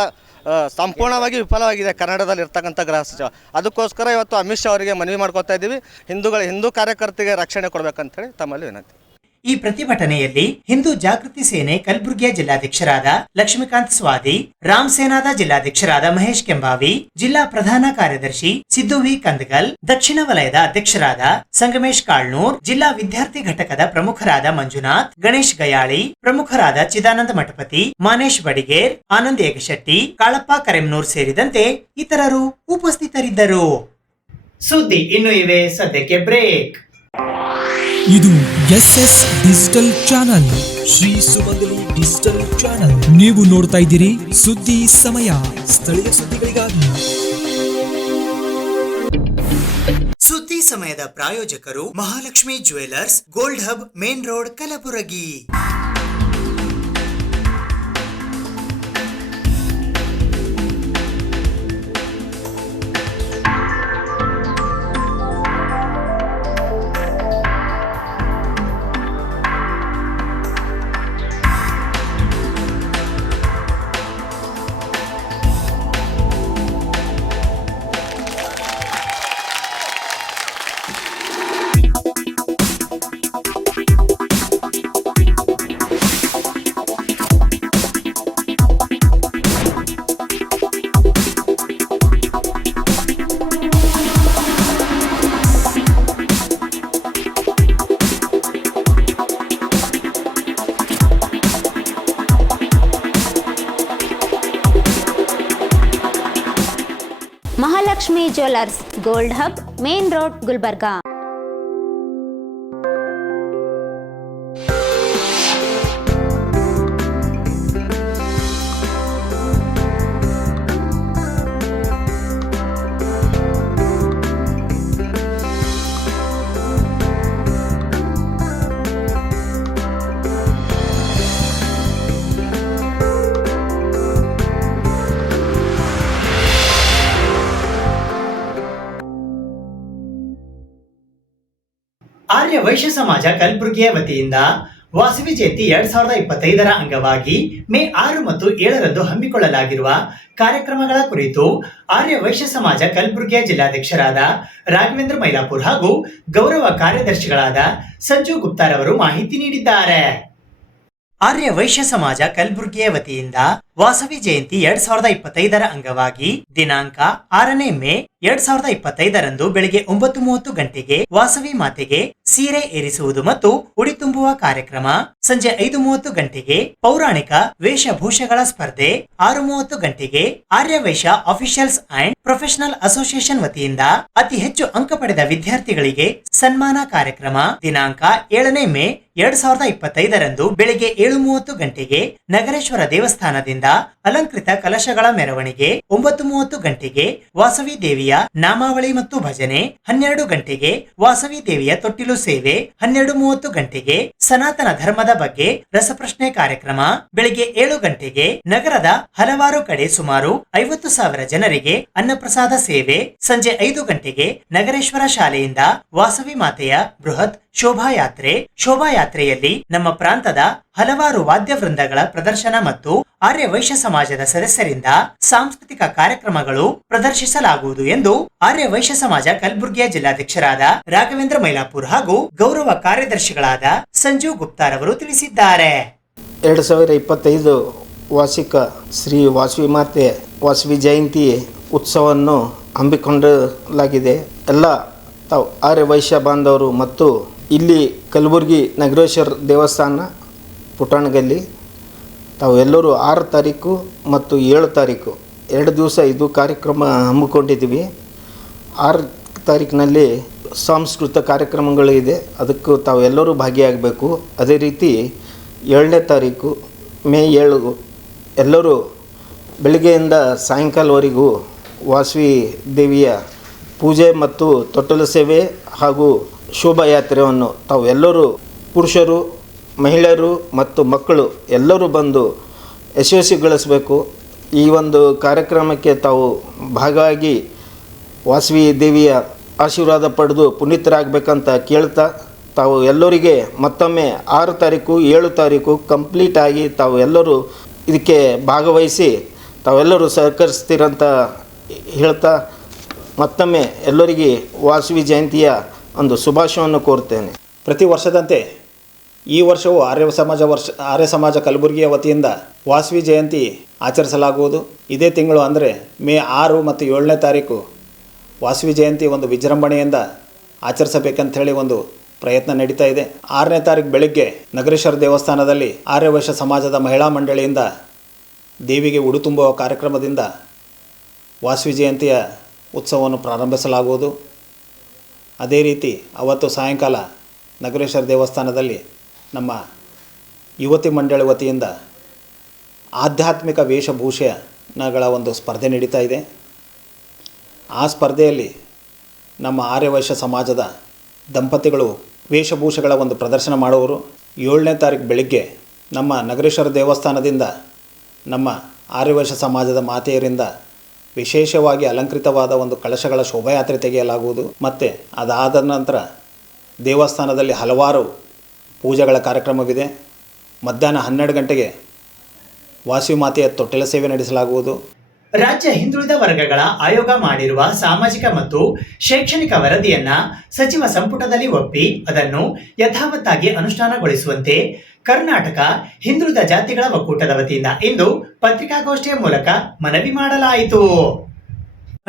ಸಂಪೂರ್ಣವಾಗಿ ವಿಫಲವಾಗಿದೆ. ಕನ್ನಡದಲ್ಲಿ ಇರ್ತಕ್ಕಂಥ ಗೃಹ ಸಚಿವ ಅದಕ್ಕೋಸ್ಕರ ಇವತ್ತು ಅಮಿತ್ ಶಾ ಅವರಿಗೆ ಮನವಿ ಮಾಡ್ಕೊತಾ ಇದ್ದೀವಿ. ಹಿಂದೂ ಕಾರ್ಯಕರ್ತರಿಗೆ ರಕ್ಷಣೆ ಕೊಡಬೇಕಂತೇಳಿ ತಮ್ಮಲ್ಲಿ ವಿನಂತಿ. ಈ ಪ್ರತಿಭಟನೆಯಲ್ಲಿ ಹಿಂದೂ ಜಾಗೃತಿ ಸೇನೆ ಕಲಬುರಗಿಯ ಜಿಲ್ಲಾಧ್ಯಕ್ಷರಾದ ಲಕ್ಷ್ಮೀಕಾಂತ್ ಸ್ವಾದಿ, ರಾಮ್ ಸೇನಾದ ಜಿಲ್ಲಾಧ್ಯಕ್ಷರಾದ ಮಹೇಶ್ ಕೆಂಬಾವಿ, ಜಿಲ್ಲಾ ಪ್ರಧಾನ ಕಾರ್ಯದರ್ಶಿ ಸಿದ್ದು ವಿ ಕಂದಗಲ್, ದಕ್ಷಿಣ ವಲಯದ ಅಧ್ಯಕ್ಷರಾದ ಸಂಗಮೇಶ್ ಕಾಳ್ನೂರ್, ಜಿಲ್ಲಾ ವಿದ್ಯಾರ್ಥಿ ಘಟಕದ ಪ್ರಮುಖರಾದ ಮಂಜುನಾಥ್, ಗಣೇಶ್ ಗಯಾಳಿ, ಪ್ರಮುಖರಾದ ಚಿದಾನಂದ ಮಠಪತಿ, ಮಾನೇಶ್ ಬಡಿಗೇರ್, ಆನಂದ್ ಏಗಶೆಟ್ಟಿ, ಕಾಳಪ್ಪ ಕರೆಮ್ನೂರ್ ಸೇರಿದಂತೆ ಇತರರು ಉಪಸ್ಥಿತರಿದ್ದರು. ಸುದ್ದಿ ಇನ್ನು ಇವೆ, ಸದ್ಯಕ್ಕೆ ಬ್ರೇಕ್. ಇದು SS ಡಿಜಿಟಲ್ ಚಾನಲ್, ಶ್ರೀ ಸುಮಂಗಲಿ ಡಿಜಿಟಲ್ ಚಾನಲ್. ನೀವು ನೋಡ್ತಾ ಇದ್ದೀರಿ ಸುದ್ದಿ ಸಮಯ, ಸ್ಥಳೀಯ ಸುದ್ದಿಗಳಿಗಾಗಿ. ಸುದ್ದಿ ಸಮಯದ ಪ್ರಾಯೋಜಕರು Mahalakshmi jewellers, gold hub, main road, Kalaburagi. Mahalakshmi jewellers, gold hub, main road, Gulbarga. Arya Vaishya ಸಮಾಜ ಕಲಬುರಗಿಯ ವತಿಯಿಂದ ವಾಸವಿ ಜಯಂತಿ 2025ರ ಅಂಗವಾಗಿ ಮೇ 6 ಮತ್ತು 7ರಂದು ಹಮ್ಮಿಕೊಳ್ಳಲಾಗಿರುವ ಕಾರ್ಯಕ್ರಮಗಳ ಕುರಿತು ಆರ್ಯ ವೈಶ್ಯ ಸಮಾಜ ಕಲಬುರಗಿಯ ಜಿಲ್ಲಾಧ್ಯಕ್ಷರಾದ ರಾಘವೇಂದ್ರ ಮೈಲಾಪುರ್ ಹಾಗೂ ಗೌರವ ಕಾರ್ಯದರ್ಶಿಗಳಾದ ಸಂಜು ಗುಪ್ತಾರವರು ಮಾಹಿತಿ ನೀಡಿದ್ದಾರೆ. ಆರ್ಯ ವೈಶ್ಯ ಸಮಾಜ ಕಲಬುರಗಿಯ ವತಿಯಿಂದ ವಾಸವಿ ಜಯಂತಿ 2025ರ ಅಂಗವಾಗಿ ದಿನಾಂಕ 6ನೇ ಮೇ 2025ರಂದು ಬೆಳಿಗ್ಗೆ 9:30 ಗಂಟೆಗೆ ವಾಸವಿ ಮಾತೆಗೆ ಸೀರೆ ಏರಿಸುವುದು ಮತ್ತು ಉಡಿ ತುಂಬುವ ಕಾರ್ಯಕ್ರಮ, ಸಂಜೆ 5:30 ಗಂಟೆಗೆ ಪೌರಾಣಿಕ ವೇಷಭೂಷಗಳ ಸ್ಪರ್ಧೆ, 6:30 ಗಂಟೆಗೆ ಆರ್ಯ ವೈಶ್ಯ ಅಫಿಷಿಯಲ್ಸ್ ಅಂಡ್ ಪ್ರೊಫೆಷನಲ್ ಅಸೋಸಿಯೇಷನ್ ವತಿಯಿಂದ ಅತಿ ಹೆಚ್ಚು ಅಂಕ ಪಡೆದ ವಿದ್ಯಾರ್ಥಿಗಳಿಗೆ ಸನ್ಮಾನ ಕಾರ್ಯಕ್ರಮ, ದಿನಾಂಕ 7ನೇ ಮೇ 2025ರಂದು ಬೆಳಿಗ್ಗೆ 7:30 ಗಂಟೆಗೆ ನಗರೇಶ್ವರ ದೇವಸ್ಥಾನದಿಂದ ಅಲಂಕೃತ ಕಲಶಗಳ ಮೆರವಣಿಗೆ, 9:30 ಗಂಟೆಗೆ ವಾಸವಿ ದೇವಿಯ ನಾಮಾವಳಿ ಮತ್ತು ಭಜನೆ, 12 ಗಂಟೆಗೆ ವಾಸವಿ ದೇವಿಯ ತೊಟ್ಟಿಲು ಸೇವೆ, 12:30 ಗಂಟೆಗೆ ಸನಾತನ ಧರ್ಮದ ಬಗ್ಗೆ ರಸಪ್ರಶ್ನೆ ಕಾರ್ಯಕ್ರಮ, ಬೆಳಿಗ್ಗೆ 7 ಗಂಟೆಗೆ ನಗರದ ಹಲವಾರು ಕಡೆ ಸುಮಾರು 50,000 ಜನರಿಗೆ ಅನ್ನಪ್ರಸಾದ ಸೇವೆ, ಸಂಜೆ 5 ಗಂಟೆಗೆ ನಗರೇಶ್ವರ ಶಾಲೆಯಿಂದ ವಾಸವಿ ಮಾತೆಯ ಬೃಹತ್ ಶೋಭಾಯಾತ್ರೆಯಲ್ಲಿ ನಮ್ಮ ಪ್ರಾಂತದ ಹಲವಾರು ವಾದ್ಯ ವೃಂದಗಳ ಪ್ರದರ್ಶನ ಮತ್ತು ಆರ್ಯ ವೈಶ್ಯ ಸಮಾಜದ ಸದಸ್ಯರಿಂದ ಸಾಂಸ್ಕೃತಿಕ ಕಾರ್ಯಕ್ರಮಗಳು ಪ್ರದರ್ಶಿಸಲಾಗುವುದು ಎಂದು ಆರ್ಯ ವೈಶ್ಯ ಸಮಾಜ ಕಲಬುರಗಿಯ ಜಿಲ್ಲಾಧ್ಯಕ್ಷರಾದ ರಾಘವೇಂದ್ರ ಮೈಲಾಪುರ್ ಹಾಗೂ ಗೌರವ ಕಾರ್ಯದರ್ಶಿಗಳಾದ ಸಂಜು ಗುಪ್ತಾರವರು ತಿಳಿಸಿದ್ದಾರೆ. 2025 ವಾರ್ಷಿಕ ಶ್ರೀ ವಾಸವಿ ಮಾತೆ ವಾಸವಿ ಜಯಂತಿ ಉತ್ಸವವನ್ನು ಹಮ್ಮಿಕೊಳ್ಳಲಾಗಿದೆ. ಎಲ್ಲ ತಾವು ಆರ್ಯ ವೈಶ್ಯ ಬಾಂಧವರು ಮತ್ತು ಇಲ್ಲಿ ಕಲಬುರಗಿ ನಗರೇಶ್ವರ ದೇವಸ್ಥಾನ ಪುಟಾಣಗಲ್ಲಿ ತಾವು ಎಲ್ಲರೂ 6 ತಾರೀಕು ಮತ್ತು 7 ತಾರೀಕು 2 ದಿವಸ ಇದು ಕಾರ್ಯಕ್ರಮ ಹಮ್ಮಿಕೊಂಡಿದ್ದೀವಿ. 6 ತಾರೀಕಿನಲ್ಲಿ ಸಾಂಸ್ಕೃತಿಕ ಕಾರ್ಯಕ್ರಮಗಳು ಇದೆ, ಅದಕ್ಕೂ ತಾವು ಎಲ್ಲರೂ ಭಾಗಿಯಾಗಬೇಕು. ಅದೇ ರೀತಿ 7ನೇ ತಾರೀಕು ಮೇ 7 ಎಲ್ಲರೂ ಬೆಳಗ್ಗೆಯಿಂದ ಸಾಯಂಕಾಲವರೆಗೂ ವಾಸವಿ ದೇವಿಯ ಪೂಜೆ ಮತ್ತು ತೊಟ್ಟಲು ಸೇವೆ ಹಾಗೂ ಶೋಭಾಯಾತ್ರೆಯನ್ನು ತಾವು ಎಲ್ಲರೂ ಪುರುಷರು, ಮಹಿಳೆಯರು ಮತ್ತು ಮಕ್ಕಳು ಎಲ್ಲರೂ ಬಂದು ಯಶಸ್ವಿಗೊಳಿಸಬೇಕು. ಈ ಒಂದು ಕಾರ್ಯಕ್ರಮಕ್ಕೆ ತಾವು ಭಾಗವಾಗಿ ವಾಸವಿ ದೇವಿಯ ಆಶೀರ್ವಾದ ಪಡೆದು ಪುನೀತರಾಗಬೇಕಂತ ಕೇಳ್ತಾ ತಾವು ಎಲ್ಲರಿಗೆ ಮತ್ತೊಮ್ಮೆ 6 ತಾರೀಕು 7 ತಾರೀಕು ಕಂಪ್ಲೀಟ್ ಆಗಿ ತಾವು ಎಲ್ಲರೂ ಇದಕ್ಕೆ ಭಾಗವಹಿಸಿ ತಾವೆಲ್ಲರೂ ಸಹಕರಿಸ್ತೀರಂತ ಹೇಳ್ತಾ ಮತ್ತೊಮ್ಮೆ ಎಲ್ಲರಿಗೆ ವಾಸವಿ ಜಯಂತಿಯ ಒಂದು ಶುಭಾಶಯವನ್ನು ಕೋರ್ತೇನೆ. ಪ್ರತಿ ವರ್ಷದಂತೆ ಈ ವರ್ಷವೂ ಆರ್ಯ ಸಮಾಜ ಕಲಬುರಗಿಯ ವತಿಯಿಂದ ವಾಸವಿ ಜಯಂತಿ ಆಚರಿಸಲಾಗುವುದು. ಇದೇ ತಿಂಗಳು ಅಂದರೆ ಮೇ 6 ಮತ್ತು 7ನೇ ತಾರೀಕು ವಾಸವಿ ಜಯಂತಿ ಒಂದು ವಿಜೃಂಭಣೆಯಿಂದ ಆಚರಿಸಬೇಕಂಥೇಳಿ ಒಂದು ಪ್ರಯತ್ನ ನಡೀತಾ ಇದೆ. 6ನೇ ತಾರೀಕು ಬೆಳಗ್ಗೆ ನಗರೇಶ್ವರ ದೇವಸ್ಥಾನದಲ್ಲಿ ಆರ್ಯವೈಶ್ಯ ಸಮಾಜದ ಮಹಿಳಾ ಮಂಡಳಿಯಿಂದ ದೇವಿಗೆ ಉಡು ತುಂಬುವ ಕಾರ್ಯಕ್ರಮದಿಂದ ವಾಸವಿ ಜಯಂತಿಯ ಉತ್ಸವವನ್ನು ಪ್ರಾರಂಭಿಸಲಾಗುವುದು. ಅದೇ ರೀತಿ ಅವತ್ತು ಸಾಯಂಕಾಲ ನಗರೇಶ್ವರ ದೇವಸ್ಥಾನದಲ್ಲಿ ನಮ್ಮ ಯುವತಿ ಮಂಡಳಿ ವತಿಯಿಂದ ಆಧ್ಯಾತ್ಮಿಕ ವೇಷಭೂಷಣಗಳ ಒಂದು ಸ್ಪರ್ಧೆ ನಡೀತಾ ಇದೆ. ಆ ಸ್ಪರ್ಧೆಯಲ್ಲಿ ನಮ್ಮ ಆರ್ಯವೈಶ್ಯ ಸಮಾಜದ ದಂಪತಿಗಳು ವೇಷಭೂಷೆಗಳ ಒಂದು ಪ್ರದರ್ಶನ ಮಾಡುವರು. 7ನೇ ತಾರೀಕು ಬೆಳಗ್ಗೆ ನಮ್ಮ ನಗರೇಶ್ವರ ದೇವಸ್ಥಾನದಿಂದ ನಮ್ಮ ಆರ್ಯವೈಶ್ಯ ಸಮಾಜದ ಮಾತೆಯರಿಂದ ವಿಶೇಷವಾಗಿ ಅಲಂಕೃತವಾದ ಒಂದು ಕಳಶಗಳ ಶೋಭಾಯಾತ್ರೆ ತೆಗೆಯಲಾಗುವುದು. ಮತ್ತು ಅದಾದ ನಂತರ ದೇವಸ್ಥಾನದಲ್ಲಿ ಹಲವಾರು ಪೂಜೆಗಳ ಕಾರ್ಯಕ್ರಮವಿದೆ. ಮಧ್ಯಾಹ್ನ 12 ಗಂಟೆಗೆ ವಾಸವಿ ಮಾತೆಯ ತೊಟ್ಟಿಲ ಸೇವೆ ನಡೆಸಲಾಗುವುದು. ರಾಜ್ಯ ಹಿಂದುಳಿದ ವರ್ಗಗಳ ಆಯೋಗ ಮಾಡಿರುವ ಸಾಮಾಜಿಕ ಮತ್ತು ಶೈಕ್ಷಣಿಕ ವರದಿಯನ್ನ ಸಚಿವ ಸಂಪುಟದಲ್ಲಿ ಒಪ್ಪಿ ಅದನ್ನು ಯಥಾವತ್ತಾಗಿ ಅನುಷ್ಠಾನಗೊಳಿಸುವಂತೆ ಕರ್ನಾಟಕ ಹಿಂದುಳಿದ ಜಾತಿಗಳ ಒಕ್ಕೂಟದ ವತಿಯಿಂದ ಇಂದು ಪತ್ರಿಕಾಗೋಷ್ಠಿಯ ಮೂಲಕ ಮನವಿ ಮಾಡಲಾಯಿತು.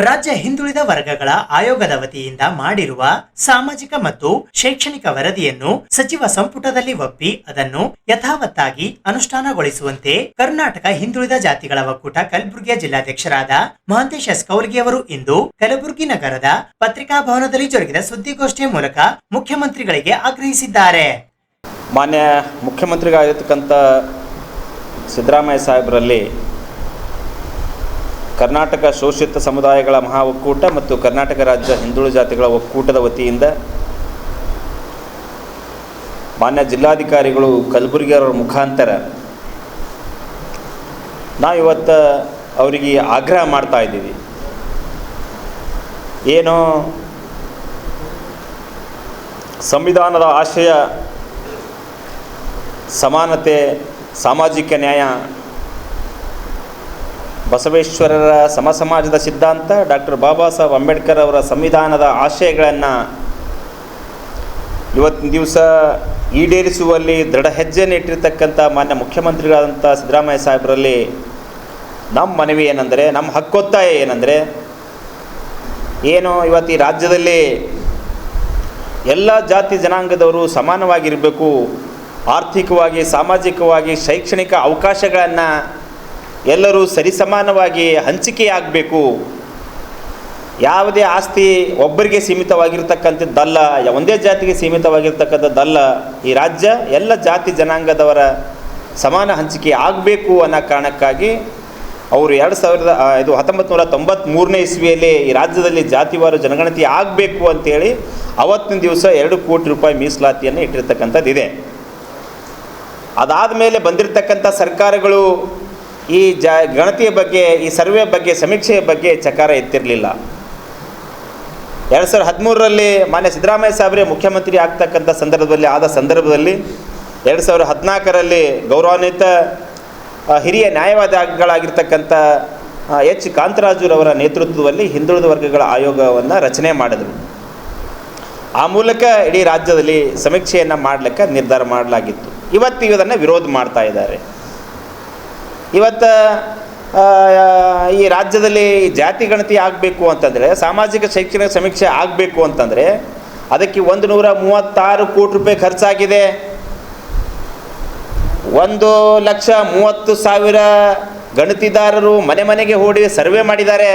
ರಾಜ್ಯ ಹಿಂದುಳಿದ ವರ್ಗಗಳ ಆಯೋಗದ ವತಿಯಿಂದ ಮಾಡಿರುವ ಸಾಮಾಜಿಕ ಮತ್ತು ಶೈಕ್ಷಣಿಕ ವರದಿಯನ್ನು ಸಚಿವ ಸಂಪುಟದಲ್ಲಿ ಒಪ್ಪಿ ಅದನ್ನು ಯಥಾವತ್ತಾಗಿ ಅನುಷ್ಠಾನಗೊಳಿಸುವಂತೆ ಕರ್ನಾಟಕ ಹಿಂದುಳಿದ ಜಾತಿಗಳ ಒಕ್ಕೂಟ ಕಲಬುರಗಿಯ ಜಿಲ್ಲಾಧ್ಯಕ್ಷರಾದ ಮಹಾಂತೇಶ್ ಎಸ್ ಕೌಲ್ಗಿ ಅವರು ಇಂದು ಕಲಬುರಗಿ ನಗರದ ಪತ್ರಿಕಾ ಭವನದಲ್ಲಿ ಜರುಗಿದ ಸುದ್ದಿಗೋಷ್ಠಿಯ ಮೂಲಕ ಮುಖ್ಯಮಂತ್ರಿಗಳಿಗೆ ಆಗ್ರಹಿಸಿದ್ದಾರೆ. ಮಾನ್ಯ ಮುಖ್ಯಮಂತ್ರಿಗಳಾಗಿರ್ತಕ್ಕಂಥ ಸಿದ್ದರಾಮಯ್ಯ ಸಾಹೇಬರಲ್ಲಿ ಕರ್ನಾಟಕ ಶೋಷಿತ ಸಮುದಾಯಗಳ ಮಹಾ ಒಕ್ಕೂಟ ಮತ್ತು ಕರ್ನಾಟಕ ರಾಜ್ಯ ಹಿಂದುಳಿದ ಜಾತಿಗಳ ಒಕ್ಕೂಟದ ವತಿಯಿಂದ ಮಾನ್ಯ ಜಿಲ್ಲಾಧಿಕಾರಿಗಳು ಕಲಬುರಗಿಯವರ ಮುಖಾಂತರ ನಾವಿವತ್ತು ಅವರಿಗೆ ಆಗ್ರಹ ಮಾಡ್ತಾ ಇದ್ದೀವಿ. ಏನು ಸಂವಿಧಾನದ ಆಶಯ ಸಮಾನತೆ, ಸಾಮಾಜಿಕ ನ್ಯಾಯ, ಬಸವೇಶ್ವರರ ಸಮಸಮಾಜದ ಸಿದ್ಧಾಂತ, ಡಾಕ್ಟರ್ ಬಾಬಾ ಸಾಹೇಬ್ ಅಂಬೇಡ್ಕರ್ ಅವರ ಸಂವಿಧಾನದ ಆಶಯಗಳನ್ನು ಇವತ್ತಿನ ದಿವಸ ಈಡೇರಿಸುವಲ್ಲಿ ದೃಢ ಹೆಜ್ಜೆಯನ್ನು ಇಟ್ಟಿರ್ತಕ್ಕಂಥ ಮಾನ್ಯ ಮುಖ್ಯಮಂತ್ರಿಗಳಾದಂಥ ಸಿದ್ದರಾಮಯ್ಯ ಸಾಹೇಬರಲ್ಲಿ ನಮ್ಮ ಮನವಿ ಏನಂದರೆ, ನಮ್ಮ ಹಕ್ಕೊತ್ತಾಯ ಏನಂದರೆ, ಏನು ಇವತ್ತು ಈ ರಾಜ್ಯದಲ್ಲಿ ಎಲ್ಲ ಜಾತಿ ಜನಾಂಗದವರು ಸಮಾನವಾಗಿರಬೇಕು, ಆರ್ಥಿಕವಾಗಿ, ಸಾಮಾಜಿಕವಾಗಿ, ಶೈಕ್ಷಣಿಕ ಅವಕಾಶಗಳನ್ನು ಎಲ್ಲರೂ ಸರಿಸಮಾನವಾಗಿ ಹಂಚಿಕೆಯಾಗಬೇಕು. ಯಾವುದೇ ಆಸ್ತಿ ಒಬ್ಬರಿಗೆ ಸೀಮಿತವಾಗಿರ್ತಕ್ಕಂಥದ್ದಲ್ಲ, ಒಂದೇ ಜಾತಿಗೆ ಸೀಮಿತವಾಗಿರ್ತಕ್ಕಂಥದ್ದಲ್ಲ. ಈ ರಾಜ್ಯ ಎಲ್ಲ ಜಾತಿ ಜನಾಂಗದವರ ಸಮಾನ ಹಂಚಿಕೆ ಆಗಬೇಕು ಅನ್ನೋ ಕಾರಣಕ್ಕಾಗಿ ಅವರು 1993ನೇ ಇಸ್ವಿಯಲ್ಲಿ ಈ ರಾಜ್ಯದಲ್ಲಿ ಜಾತಿವಾರು ಜನಗಣತಿ ಆಗಬೇಕು ಅಂತೇಳಿ ಅವತ್ತಿನ ದಿವಸ 2 ಕೋಟಿ ರೂಪಾಯಿ ಮೀಸಲಾತಿಯನ್ನು ಇಟ್ಟಿರ್ತಕ್ಕಂಥದ್ದಿದೆ. ಅದಾದ ಮೇಲೆ ಬಂದಿರತಕ್ಕಂಥ ಸರ್ಕಾರಗಳು ಈ ಗಣತಿಯ ಬಗ್ಗೆ, ಈ ಸರ್ವೆ ಬಗ್ಗೆ, ಸಮೀಕ್ಷೆಯ ಬಗ್ಗೆ ಚಕಾರ ಎತ್ತಿರಲಿಲ್ಲ. 2013ರಲ್ಲಿ ಮಾನ್ಯ ಸಿದ್ದರಾಮಯ್ಯ ಸಾಹೇಬರೇ ಮುಖ್ಯಮಂತ್ರಿ ಆಗ್ತಕ್ಕಂಥ ಸಂದರ್ಭದಲ್ಲಿ 2014ರಲ್ಲಿ ಗೌರವಾನ್ವಿತ ಹಿರಿಯ ನ್ಯಾಯವಾದಿಗಳಾಗಿರ್ತಕ್ಕಂಥ ಎಚ್ ಕಾಂತರಾಜುರವರ ನೇತೃತ್ವದಲ್ಲಿ ಹಿಂದುಳಿದ ವರ್ಗಗಳ ಆಯೋಗವನ್ನು ರಚನೆ ಮಾಡಿದರು. ಆ ಮೂಲಕ ಇಡೀ ರಾಜ್ಯದಲ್ಲಿ ಸಮೀಕ್ಷೆಯನ್ನು ಮಾಡಲಿಕ್ಕೆ ನಿರ್ಧಾರ ಮಾಡಲಾಗಿತ್ತು. ಇವತ್ತು ಇದನ್ನು ವಿರೋಧ ಮಾಡ್ತಾ ಇದ್ದಾರೆ. ಇವತ್ತು ಈ ರಾಜ್ಯದಲ್ಲಿ ಜಾತಿ ಗಣತಿ ಆಗಬೇಕು ಅಂತಂದರೆ, ಸಾಮಾಜಿಕ ಶೈಕ್ಷಣಿಕ ಸಮೀಕ್ಷೆ ಆಗಬೇಕು ಅಂತಂದರೆ ಅದಕ್ಕೆ 136 ಕೋಟಿ ರೂಪಾಯಿ ಖರ್ಚಾಗಿದೆ. 1,30,000 ಗಣತಿದಾರರು ಮನೆಗೆ ಓಡಿ ಸರ್ವೆ ಮಾಡಿದ್ದಾರೆ.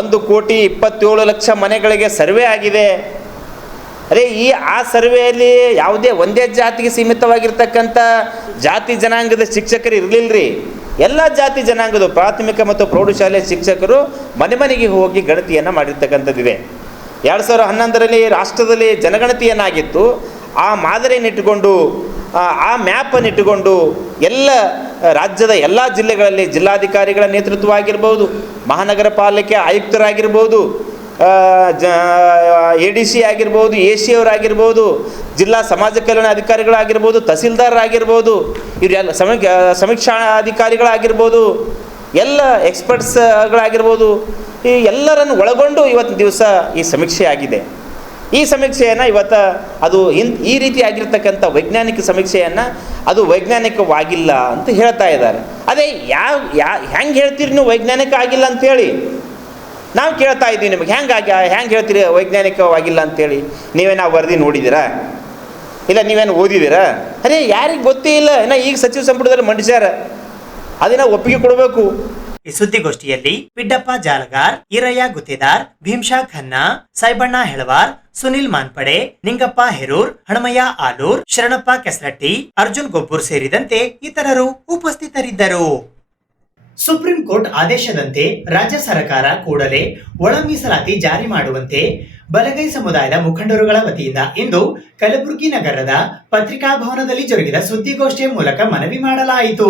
1,27,00,000 ಮನೆಗಳಿಗೆ ಸರ್ವೆ ಆಗಿದೆ. ಅದೇ ಆ ಸರ್ವೆಯಲ್ಲಿ ಯಾವುದೇ ಒಂದೇ ಜಾತಿಗೆ ಸೀಮಿತವಾಗಿರ್ತಕ್ಕಂಥ ಜಾತಿ ಜನಾಂಗದ ಶಿಕ್ಷಕರು ಇರಲಿಲ್ಲ ರೀ. ಎಲ್ಲ ಜಾತಿ ಜನಾಂಗದ ಪ್ರಾಥಮಿಕ ಮತ್ತು ಪ್ರೌಢಶಾಲೆಯ ಶಿಕ್ಷಕರು ಮನೆಗೆ ಹೋಗಿ ಗಣತಿಯನ್ನು ಮಾಡಿರ್ತಕ್ಕಂಥದ್ದಿದೆ. 2011ರಲ್ಲಿ ರಾಷ್ಟ್ರದಲ್ಲಿ ಜನಗಣತಿಯನ್ನಾಗಿತ್ತು. ಆ ಮಾದರಿಯನ್ನಿಟ್ಟುಕೊಂಡು, ಆ ಮ್ಯಾಪನ್ನಿಟ್ಟುಕೊಂಡು ಎಲ್ಲ ರಾಜ್ಯದ ಎಲ್ಲ ಜಿಲ್ಲೆಗಳಲ್ಲಿ ಜಿಲ್ಲಾಧಿಕಾರಿಗಳ ನೇತೃತ್ವ ಆಗಿರ್ಬೋದು, ಮಹಾನಗರ ಪಾಲಿಕೆ ಆಯುಕ್ತರಾಗಿರ್ಬೋದು, ADC ಆಗಿರ್ಬೋದು, AC ಅವರಾಗಿರ್ಬೋದು, ಜಿಲ್ಲಾ ಸಮಾಜ ಕಲ್ಯಾಣ ಅಧಿಕಾರಿಗಳಾಗಿರ್ಬೋದು, ತಹಸೀಲ್ದಾರರಾಗಿರ್ಬೋದು, ಇವರೆಲ್ಲ ಸಮೀಕ್ಷಾ ಅಧಿಕಾರಿಗಳಾಗಿರ್ಬೋದು, ಎಲ್ಲ ಎಕ್ಸ್ಪರ್ಟ್ಸ್ಗಳಾಗಿರ್ಬೋದು, ಈ ಎಲ್ಲರನ್ನು ಒಳಗೊಂಡು ಇವತ್ತಿನ ದಿವಸ ಈ ಸಮೀಕ್ಷೆ ಆಗಿದೆ. ಈ ಸಮೀಕ್ಷೆಯನ್ನು ಇವತ್ತು ಅದು ಈ ರೀತಿ ಆಗಿರ್ತಕ್ಕಂಥ ವೈಜ್ಞಾನಿಕ ಸಮೀಕ್ಷೆಯನ್ನು ಅದು ವೈಜ್ಞಾನಿಕವಾಗಿಲ್ಲ ಅಂತ ಹೇಳ್ತಾ ಇದ್ದಾರೆ. ಅದೇ ಹೆಂಗೆ ಹೇಳ್ತೀರಿ ನೀವು ವೈಜ್ಞಾನಿಕ ಆಗಿಲ್ಲ ಅಂಥೇಳಿ? ನಾವು ಕೇಳ್ತಾ ಇದ್ದೀವಿ ನಿಮಗೆ, ಹೆಂಗೆ ಹೇಳ್ತೀರಿ ವೈಜ್ಞಾನಿಕವಾಗಿಲ್ಲ ಅಂಥೇಳಿ? ನೀವೇನು ಆ ವರದಿ ನೋಡಿದ್ದೀರಾ? ಇಲ್ಲ ನೀವೇನು ಓದಿದ್ದೀರಾ? ಅದೇ ಯಾರಿಗೆ ಗೊತ್ತೇ ಇಲ್ಲ, ಇನ್ನು ಈಗ ಸಚಿವ ಸಂಪುಟದಲ್ಲಿ ಮಂಡಿಸ್ಯಾರ, ಅದನ್ನ ಒಪ್ಪಿಗೆ ಕೊಡಬೇಕು. ಈ ಸುದ್ದಿಗೋಷ್ಠಿಯಲ್ಲಿ ಪಿಡ್ಡಪ್ಪ ಜಾಲಗಾರ್, ಈರಯ್ಯ ಗುತ್ತೇದಾರ್, ಭೀಮ್ಶಾ ಖನ್ನಾ, ಸಾಯ್ಬಣ್ಣ ಹೆಳವಾರ್, ಸುನಿಲ್ ಮಾನ್ಪಡೆ, ನಿಂಗಪ್ಪ ಹೆರೂರ್, ಹಣಮಯ್ಯ ಆಲೂರ್, ಶರಣಪ್ಪ ಕೆಸರಟ್ಟಿ, ಅರ್ಜುನ್ ಗೊಬ್ಬೂರ್ ಸೇರಿದಂತೆ ಇತರರು ಉಪಸ್ಥಿತರಿದ್ದರು. ಸುಪ್ರೀಂ ಕೋರ್ಟ್ ಆದೇಶದಂತೆ ರಾಜ್ಯ ಸರ್ಕಾರ ಕೂಡಲೇ ಒಳ ಮೀಸಲಾತಿ ಜಾರಿ ಮಾಡುವಂತೆ ಬಲಗೈ ಸಮುದಾಯದ ಮುಖಂಡರುಗಳ ವತಿಯಿಂದ ಇಂದು ಕಲಬುರಗಿ ನಗರದ ಪತ್ರಿಕಾ ಭವನದಲ್ಲಿ ಜರುಗಿದ ಸುದ್ದಿಗೋಷ್ಠಿಯ ಮೂಲಕ ಮನವಿ ಮಾಡಲಾಯಿತು.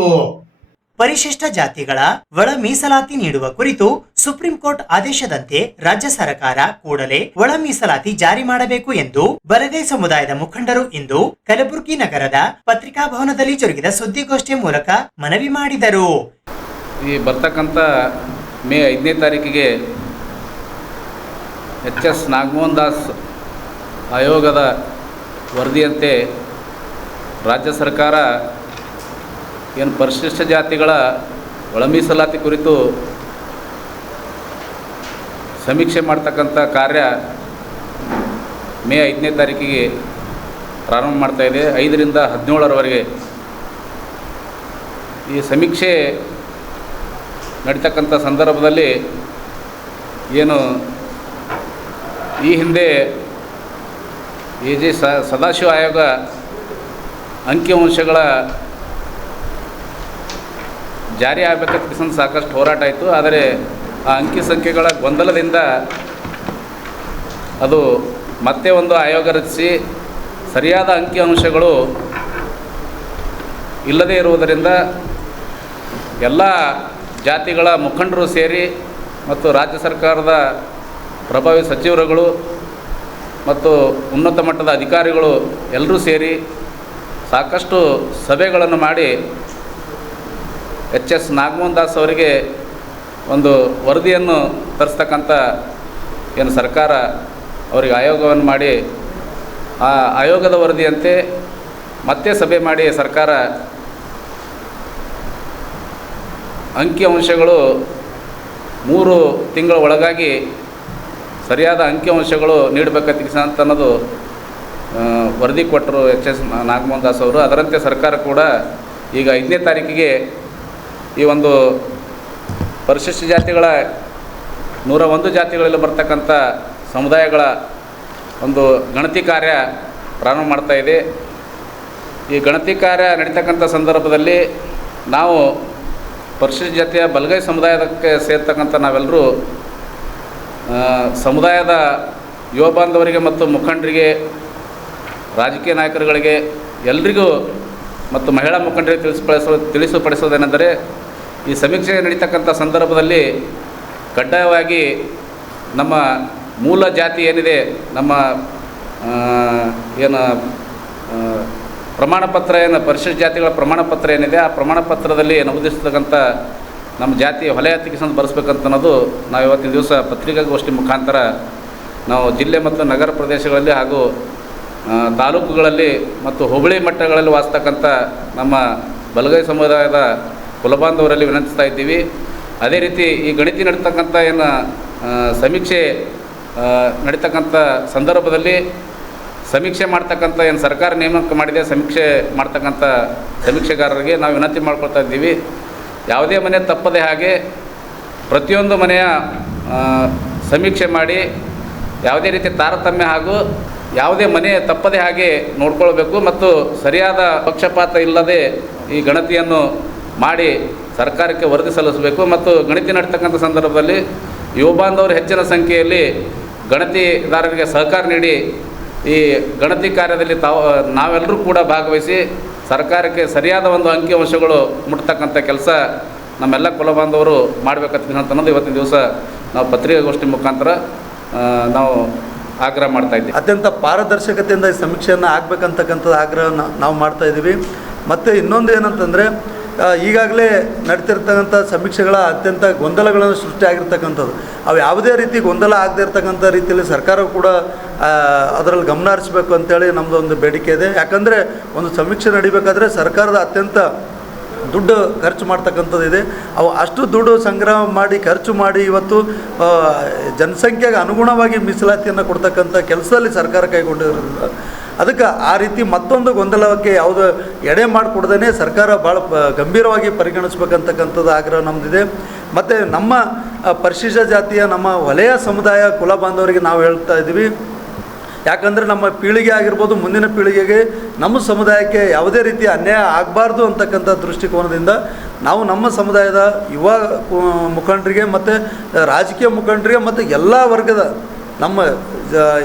ಪರಿಶಿಷ್ಟ ಜಾತಿಗಳ ಒಳ ಮೀಸಲಾತಿ ನೀಡುವ ಕುರಿತು ಸುಪ್ರೀಂ ಕೋರ್ಟ್ ಆದೇಶದಂತೆ ರಾಜ್ಯ ಸರ್ಕಾರ ಕೂಡಲೇ ಒಳ ಮೀಸಲಾತಿ ಜಾರಿ ಮಾಡಬೇಕು ಎಂದು ಬಲಗೈ ಸಮುದಾಯದ ಮುಖಂಡರು ಇಂದು ಕಲಬುರಗಿ ನಗರದ ಪತ್ರಿಕಾ ಭವನದಲ್ಲಿ ಜರುಗಿದ ಸುದ್ದಿಗೋಷ್ಠಿಯ ಮೂಲಕ ಮನವಿ ಮಾಡಿದರು. ಈ ಬರ್ತಕ್ಕಂಥ ಮೇ 5ನೇ ತಾರೀಕಿಗೆ HS ನಾಗಮೋಹನ್ ದಾಸ್ ಆಯೋಗದ ವರದಿಯಂತೆ ರಾಜ್ಯ ಸರ್ಕಾರ ಏನು ಪರಿಶಿಷ್ಟ ಜಾತಿಗಳ ಒಳ ಮೀಸಲಾತಿ ಕುರಿತು ಸಮೀಕ್ಷೆ ಮಾಡ್ತಕ್ಕಂಥ ಕಾರ್ಯ ಮೇ 5ನೇ ತಾರೀಕಿಗೆ ಪ್ರಾರಂಭ ಮಾಡ್ತಾಯಿದೆ. 5ರಿಂದ 17ರವರೆಗೆ ಈ ಸಮೀಕ್ಷೆ ನಡೀತಕ್ಕಂಥ ಸಂದರ್ಭದಲ್ಲಿ ಏನು ಈ ಹಿಂದೆ ಸದಾಶಿವ ಆಯೋಗ ಅಂಕಿಅಂಶಗಳ ಜಾರಿ ಆಗಬೇಕಂತ ಸಾಕಷ್ಟು ಹೋರಾಟ ಆಯಿತು. ಆದರೆ ಆ ಅಂಕಿ ಸಂಖ್ಯೆಗಳ ಗೊಂದಲದಿಂದ ಅದು ಮತ್ತೆ ಒಂದು ಆಯೋಗ ರಚಿಸಿ ಸರಿಯಾದ ಅಂಕಿಅಂಶಗಳು ಇಲ್ಲದೇ ಇರುವುದರಿಂದ ಎಲ್ಲ ಜಾತಿಗಳ ಮುಖಂಡರು ಸೇರಿ ಮತ್ತು ರಾಜ್ಯ ಸರ್ಕಾರದ ಪ್ರಭಾವಿ ಸಚಿವರುಗಳು ಮತ್ತು ಉನ್ನತ ಮಟ್ಟದ ಅಧಿಕಾರಿಗಳು ಎಲ್ಲರೂ ಸೇರಿ ಸಾಕಷ್ಟು ಸಭೆಗಳನ್ನು ಮಾಡಿ HS ನಾಗಮೋಹನ್ ದಾಸ್ ಅವರಿಗೆ ಒಂದು ವರದಿಯನ್ನು ತರಿಸ್ತಕ್ಕಂಥ ಏನು ಸರ್ಕಾರ ಅವರಿಗೆ ಆಯೋಗವನ್ನು ಮಾಡಿ ಆ ಆಯೋಗದ ವರದಿಯಂತೆ ಮತ್ತೆ ಸಭೆ ಮಾಡಿ ಸರ್ಕಾರ ಅಂಕಿಅಂಶಗಳು 3 ತಿಂಗಳ ಒಳಗಾಗಿ ಸರಿಯಾದ ಅಂಕಿಅಂಶಗಳು ನೀಡಬೇಕಂತ ಅನ್ನೋದು ವರದಿ ಕೊಟ್ಟರು HS ನಾಗಮೋಹನ್ ದಾಸ್ ಅವರು. ಅದರಂತೆ ಸರ್ಕಾರ ಕೂಡ ಈಗ 5ನೇ ತಾರೀಕಿಗೆ ಈ ಒಂದು ಪರಿಶಿಷ್ಟ ಜಾತಿಗಳ 101 ಜಾತಿಗಳಲ್ಲಿ ಬರ್ತಕ್ಕಂಥ ಸಮುದಾಯಗಳ ಒಂದು ಗಣತಿ ಕಾರ್ಯ ಪ್ರಾರಂಭ ಮಾಡ್ತಾಯಿದೆ. ಈ ಗಣತಿ ಕಾರ್ಯ ನಡೀತಕ್ಕಂಥ ಸಂದರ್ಭದಲ್ಲಿ ನಾವು ಪರಿಶಿಷ್ಟ ಜಾತಿಯ ಬಲಗೈ ಸಮುದಾಯಕ್ಕೆ ಸೇರ್ತಕ್ಕಂಥ ನಾವೆಲ್ಲರೂ ಸಮುದಾಯದ ಯುವ ಬಾಂಧವರಿಗೆ ಮತ್ತು ಮುಖಂಡರಿಗೆ, ರಾಜಕೀಯ ನಾಯಕರುಗಳಿಗೆ, ಎಲ್ರಿಗೂ ಮತ್ತು ಮಹಿಳಾ ಮುಖಂಡರಿಗೆ ತಿಳಿಸುಪಡಿಸೋದೇನೆಂದರೆ ಈ ಸಮೀಕ್ಷೆ ನಡೀತಕ್ಕಂಥ ಸಂದರ್ಭದಲ್ಲಿ ಕಡ್ಡಾಯವಾಗಿ ನಮ್ಮ ಮೂಲ ಜಾತಿ ಏನಿದೆ, ನಮ್ಮ ಏನು ಪ್ರಮಾಣಪತ್ರ ಪರಿಶಿಷ್ಟ ಜಾತಿಗಳ ಪ್ರಮಾಣಪತ್ರ ಏನಿದೆ, ಆ ಪ್ರಮಾಣಪತ್ರದಲ್ಲಿ ನಮೂದಿಸ್ತಕ್ಕಂಥ ನಮ್ಮ ಜಾತಿ ಹೊಲೆ ಹತ್ತಿಕಿಸಂದು ಬರೆಸ್ಬೇಕಂತ ಅನ್ನೋದು ನಾವು ಇವತ್ತಿನ ದಿವಸ ಪತ್ರಿಕಾಗೋಷ್ಠಿ ಮುಖಾಂತರ ನಾವು ಜಿಲ್ಲೆ ಮತ್ತು ನಗರ ಪ್ರದೇಶಗಳಲ್ಲಿ ಹಾಗೂ ತಾಲೂಕುಗಳಲ್ಲಿ ಮತ್ತು ಹೋಬಳಿ ಮಟ್ಟಗಳಲ್ಲಿ ವಾಸಿಸ್ತಕ್ಕಂಥ ನಮ್ಮ ಬಲಗೈ ಸಮುದಾಯದ ಕುಲಬಾಂಧವರಲ್ಲಿ ವಿನಂತಿಸ್ತಾ ಇದ್ದೀವಿ. ಅದೇ ರೀತಿ ಈ ಗಣತಿ ನಡೀತಕ್ಕಂಥ ಏನು ಸಮೀಕ್ಷೆ ನಡೀತಕ್ಕಂಥ ಸಂದರ್ಭದಲ್ಲಿ ಸಮೀಕ್ಷೆ ಮಾಡ್ತಕ್ಕಂಥ ಏನು ಸರ್ಕಾರ ನೇಮಕ ಮಾಡಿದೆ ಸಮೀಕ್ಷೆ ಮಾಡ್ತಕ್ಕಂಥ ಸಮೀಕ್ಷೆಗಾರರಿಗೆ ನಾವು ವಿನಂತಿ ಮಾಡ್ಕೊಳ್ತಾ ಇದ್ದೀವಿ, ಯಾವುದೇ ಮನೆ ತಪ್ಪದೆ ಹಾಗೆ ಪ್ರತಿಯೊಂದು ಮನೆಯ ಸಮೀಕ್ಷೆ ಮಾಡಿ ಯಾವುದೇ ರೀತಿ ತಾರತಮ್ಯ ಹಾಗೂ ಯಾವುದೇ ಮನೆ ತಪ್ಪದೆ ಹಾಗೆ ನೋಡ್ಕೊಳ್ಬೇಕು ಮತ್ತು ಸರಿಯಾದ ಪಕ್ಷಪಾತ ಇಲ್ಲದೆ ಈ ಗಣತಿಯನ್ನು ಮಾಡಿ ಸರ್ಕಾರಕ್ಕೆ ವರದಿ ಸಲ್ಲಿಸಬೇಕು. ಮತ್ತು ಗಣತಿ ನಡೀತಕ್ಕಂಥ ಸಂದರ್ಭದಲ್ಲಿ ಯುವ ಬಾಂಧವರು ಹೆಚ್ಚಿನ ಸಂಖ್ಯೆಯಲ್ಲಿ ಗಣತಿದಾರರಿಗೆ ಸಹಕಾರ ನೀಡಿ ಈ ಗಣತಿ ಕಾರ್ಯದಲ್ಲಿ ನಾವೆಲ್ಲರೂ ಕೂಡ ಭಾಗವಹಿಸಿ ಸರ್ಕಾರಕ್ಕೆ ಸರಿಯಾದ ಒಂದು ಅಂಕಿಅಂಶಗಳು ಮುಟ್ತಕ್ಕಂಥ ಕೆಲಸ ನಮ್ಮೆಲ್ಲ ಕುಲಬಾಂಧವರು ಮಾಡಬೇಕಂತ ಅನ್ನೋದು ಇವತ್ತಿನ ದಿವಸ ನಾವು ಪತ್ರಿಕಾಗೋಷ್ಠಿ ಮುಖಾಂತರ ನಾವು ಆಗ್ರಹ ಮಾಡ್ತಾಯಿದ್ದೀವಿ. ಅತ್ಯಂತ ಪಾರದರ್ಶಕತೆಯಿಂದ ಈ ಸಮೀಕ್ಷೆಯನ್ನು ಆಗಬೇಕಂತಕ್ಕಂಥದ್ದು ಆಗ್ರಹ ನಾವು ಮಾಡ್ತಾಯಿದ್ದೀವಿ. ಮತ್ತು ಇನ್ನೊಂದು ಏನಂತಂದರೆ ಈಗಾಗಲೇ ನಡೀತಿರ್ತಕ್ಕಂಥ ಸಮೀಕ್ಷೆಗಳ ಅತ್ಯಂತ ಗೊಂದಲಗಳನ್ನು ಸೃಷ್ಟಿಯಾಗಿರ್ತಕ್ಕಂಥದ್ದು. ಅವು ಯಾವುದೇ ರೀತಿ ಗೊಂದಲ ಆಗದೇ ಇರತಕ್ಕಂಥ ರೀತಿಯಲ್ಲಿ ಸರ್ಕಾರ ಕೂಡ ಅದರಲ್ಲಿ ಗಮನ ಹರಿಸಬೇಕು ಅಂತೇಳಿ ನಮ್ಮದು ಒಂದು ಬೇಡಿಕೆ ಇದೆ. ಯಾಕಂದರೆ ಒಂದು ಸಮೀಕ್ಷೆ ನಡಿಬೇಕಾದ್ರೆ ಸರ್ಕಾರದ ಅತ್ಯಂತ ದುಡ್ಡು ಖರ್ಚು ಮಾಡ್ತಕ್ಕಂಥದ್ದು ಇದೆ. ಅವು ಅಷ್ಟು ದುಡ್ಡು ಸಂಗ್ರಹ ಮಾಡಿ ಖರ್ಚು ಮಾಡಿ ಇವತ್ತು ಜನಸಂಖ್ಯೆಗೆ ಅನುಗುಣವಾಗಿ ಮೀಸಲಾತಿಯನ್ನು ಕೊಡ್ತಕ್ಕಂಥ ಕೆಲಸದಲ್ಲಿ ಸರ್ಕಾರ ಕೈಗೊಂಡಿರೋದ್ರಿಂದ ಅದಕ್ಕೆ ಆ ರೀತಿ ಮತ್ತೊಂದು ಗೊಂದಲಕ್ಕೆ ಯಾವುದೋ ಎಡೆ ಮಾಡಿಕೊಡ್ದೇ ಸರ್ಕಾರ ಭಾಳ ಗಂಭೀರವಾಗಿ ಪರಿಗಣಿಸ್ಬೇಕಂತಕ್ಕಂಥದ್ದು ಆಗ್ರಹ ನಮ್ಮದಿದೆ. ಮತ್ತು ನಮ್ಮ ಪರಿಶಿಷ್ಟ ಜಾತಿಯ ನಮ್ಮ ವಲಯ ಸಮುದಾಯ ಕುಲ ಬಾಂಧವರಿಗೆ ನಾವು ಹೇಳ್ತಾ ಇದ್ದೀವಿ, ಯಾಕಂದರೆ ನಮ್ಮ ಪೀಳಿಗೆ ಆಗಿರ್ಬೋದು, ಮುಂದಿನ ಪೀಳಿಗೆಗೆ ನಮ್ಮ ಸಮುದಾಯಕ್ಕೆ ಯಾವುದೇ ರೀತಿ ಅನ್ಯಾಯ ಆಗಬಾರ್ದು ಅಂತಕ್ಕಂಥ ದೃಷ್ಟಿಕೋನದಿಂದ ನಾವು ನಮ್ಮ ಸಮುದಾಯದ ಯುವ ಮುಖಂಡರಿಗೆ ಮತ್ತು ರಾಜಕೀಯ ಮುಖಂಡರಿಗೆ ಮತ್ತು ಎಲ್ಲ ವರ್ಗದ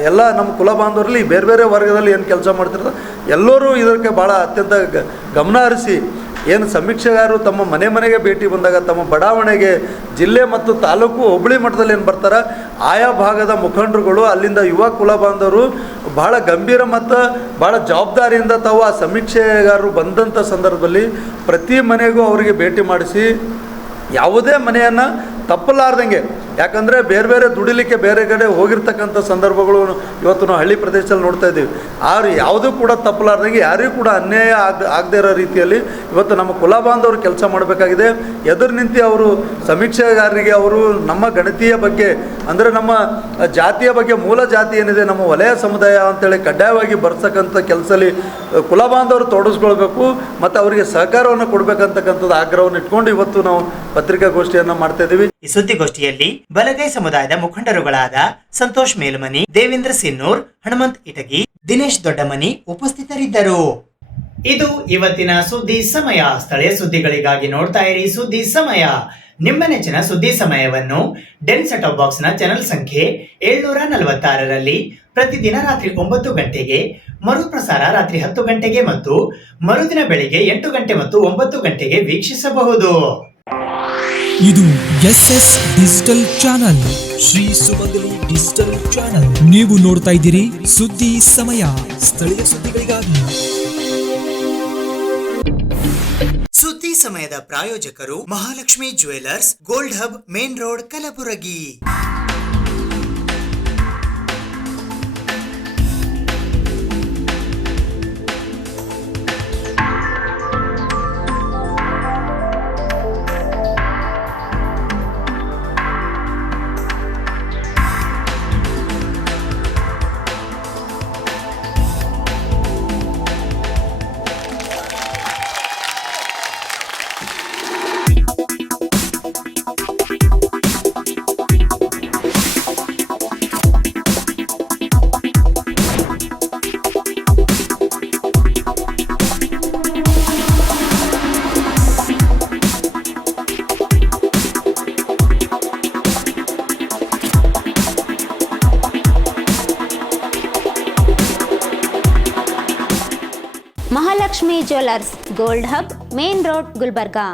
ಎಲ್ಲ ನಮ್ಮ ಕುಲ ಬಾಂಧವರಲ್ಲಿ ಬೇರೆ ಬೇರೆ ವರ್ಗದಲ್ಲಿ ಏನು ಕೆಲಸ ಮಾಡ್ತಿರ್ತಾರೆ ಎಲ್ಲರೂ ಇದಕ್ಕೆ ಭಾಳ ಅತ್ಯಂತ ಗಮನ ಹರಿಸಿ ಏನು ಸಮೀಕ್ಷೆಗಾರರು ತಮ್ಮ ಮನೆ ಮನೆಗೆ ಭೇಟಿ ಬಂದಾಗ ತಮ್ಮ ಬಡಾವಣೆಗೆ ಜಿಲ್ಲೆ ಮತ್ತು ತಾಲೂಕು ಹೋಬಳಿ ಮಟ್ಟದಲ್ಲಿ ಏನು ಬರ್ತಾರೆ ಆಯಾ ಭಾಗದ ಮುಖಂಡರುಗಳು ಅಲ್ಲಿಂದ ಯುವ ಕುಲ ಬಾಂಧವರು ಭಾಳ ಗಂಭೀರ ಮತ್ತು ಭಾಳ ಜವಾಬ್ದಾರಿಯಿಂದ ತಾವು ಆ ಸಮೀಕ್ಷೆಗಾರರು ಬಂದಂಥ ಸಂದರ್ಭದಲ್ಲಿ ಪ್ರತಿ ಮನೆಗೂ ಅವರಿಗೆ ಭೇಟಿ ಮಾಡಿಸಿ ಯಾವುದೇ ಮನೆಯನ್ನು ತಪ್ಪಲಾರ್ದಂಗೆ, ಯಾಕಂದರೆ ಬೇರೆ ಬೇರೆ ದುಡಿಲಿಕ್ಕೆ ಬೇರೆ ಕಡೆ ಹೋಗಿರ್ತಕ್ಕಂಥ ಸಂದರ್ಭಗಳು ಇವತ್ತು ನಾವು ಹಳ್ಳಿ ಪ್ರದೇಶದಲ್ಲಿ ನೋಡ್ತಾ ಇದ್ದೀವಿ. ಆರು ಯಾವುದೂ ಕೂಡ ತಪ್ಪಲಾರ್ದಂಗೆ ಯಾರಿಗೂ ಕೂಡ ಅನ್ಯಾಯ ಆಗದೇ ಇರೋ ರೀತಿಯಲ್ಲಿ ಇವತ್ತು ನಮ್ಮ ಕುಲ ಬಾಂಧವರು ಕೆಲಸ ಮಾಡಬೇಕಾಗಿದೆ. ಎದುರು ನಿಂತು ಅವರು ಸಮೀಕ್ಷೆಗಾರರಿಗೆ ಅವರು ನಮ್ಮ ಗಣತಿಯ ಬಗ್ಗೆ ಅಂದರೆ ನಮ್ಮ ಜಾತಿಯ ಬಗ್ಗೆ ಮೂಲ ಜಾತಿ ಏನಿದೆ ನಮ್ಮ ವಲಯ ಸಮುದಾಯ ಅಂತೇಳಿ ಕಡ್ಡಾಯವಾಗಿ ಬರ್ಸಕ್ಕಂಥ ಕೆಲಸದಲ್ಲಿ ಕುಲ ಬಾಂಧವರು ತೊಡಗಿಸ್ಕೊಳ್ಬೇಕು ಮತ್ತು ಅವರಿಗೆ ಸಹಕಾರವನ್ನು ಕೊಡಬೇಕಂತಕ್ಕಂಥದ್ದು ಆಗ್ರಹವನ್ನು ಇಟ್ಕೊಂಡು ಇವತ್ತು ನಾವು ಪತ್ರಿಕಾಗೋಷ್ಠಿಯನ್ನು ಮಾಡ್ತಾ ಇದ್ದೀವಿ. ಈ ಸುದ್ದಿಗೋಷ್ಠಿಯಲ್ಲಿ ಬಲಗೈ ಸಮುದಾಯದ ಮುಖಂಡರುಗಳಾದ ಸಂತೋಷ್ ಮೇಲ್ಮನಿ, ದೇವೇಂದ್ರ ಸಿನ್ನೂರ್, ಹನುಮಂತ್ ಇಟಗಿ, ದಿನೇಶ್ ದೊಡ್ಡಮನಿ ಉಪಸ್ಥಿತರಿದ್ದರು. ಇದು ಇವತ್ತಿನ ಸುದ್ದಿ ಸಮಯ. ಸ್ಥಳೀಯ ಸುದ್ದಿಗಳಿಗಾಗಿ ನೋಡ್ತಾ ಇರಿ ಸುದ್ದಿ ಸಮಯ. ನಿಮ್ಮ ನೆಚ್ಚಿನ ಸುದ್ದಿ ಸಮಯವನ್ನು ಡೆನ್ ಸೆಟ್ ಆಫ್ ಬಾಕ್ಸ್ ನ ಚಾನೆಲ್ ಸಂಖ್ಯೆ 746ರಲ್ಲಿ ಪ್ರತಿದಿನ ರಾತ್ರಿ 9 ಗಂಟೆಗೆ, ಮರುಪ್ರಸಾರ ರಾತ್ರಿ 10 ಗಂಟೆಗೆ ಮತ್ತು ಮರುದಿನ ಬೆಳಿಗ್ಗೆ 8 ಗಂಟೆ ಮತ್ತು 9 ಗಂಟೆಗೆ ವೀಕ್ಷಿಸಬಹುದು. ಇದು SS ಡಿಜಿಟಲ್ ಚಾನಲ್, ಶ್ರೀ ಸುಮಂಗಲಿ ಡಿಜಿಟಲ್ ಚಾನಲ್. ನೀವು ನೋಡ್ತಾ ಇದ್ದೀರಿ ಸುದ್ದಿ ಸಮಯ, ಸ್ಥಳೀಯ ಸುದ್ದಿಗಳಿಗಾಗಿ. ಸುದ್ದಿ ಸಮಯದ ಪ್ರಾಯೋಜಕರು Mahalakshmi jewellers, gold hub, main road, Kalaburagi. Mahalakshmi jewellers, gold hub, main road, Gulbarga.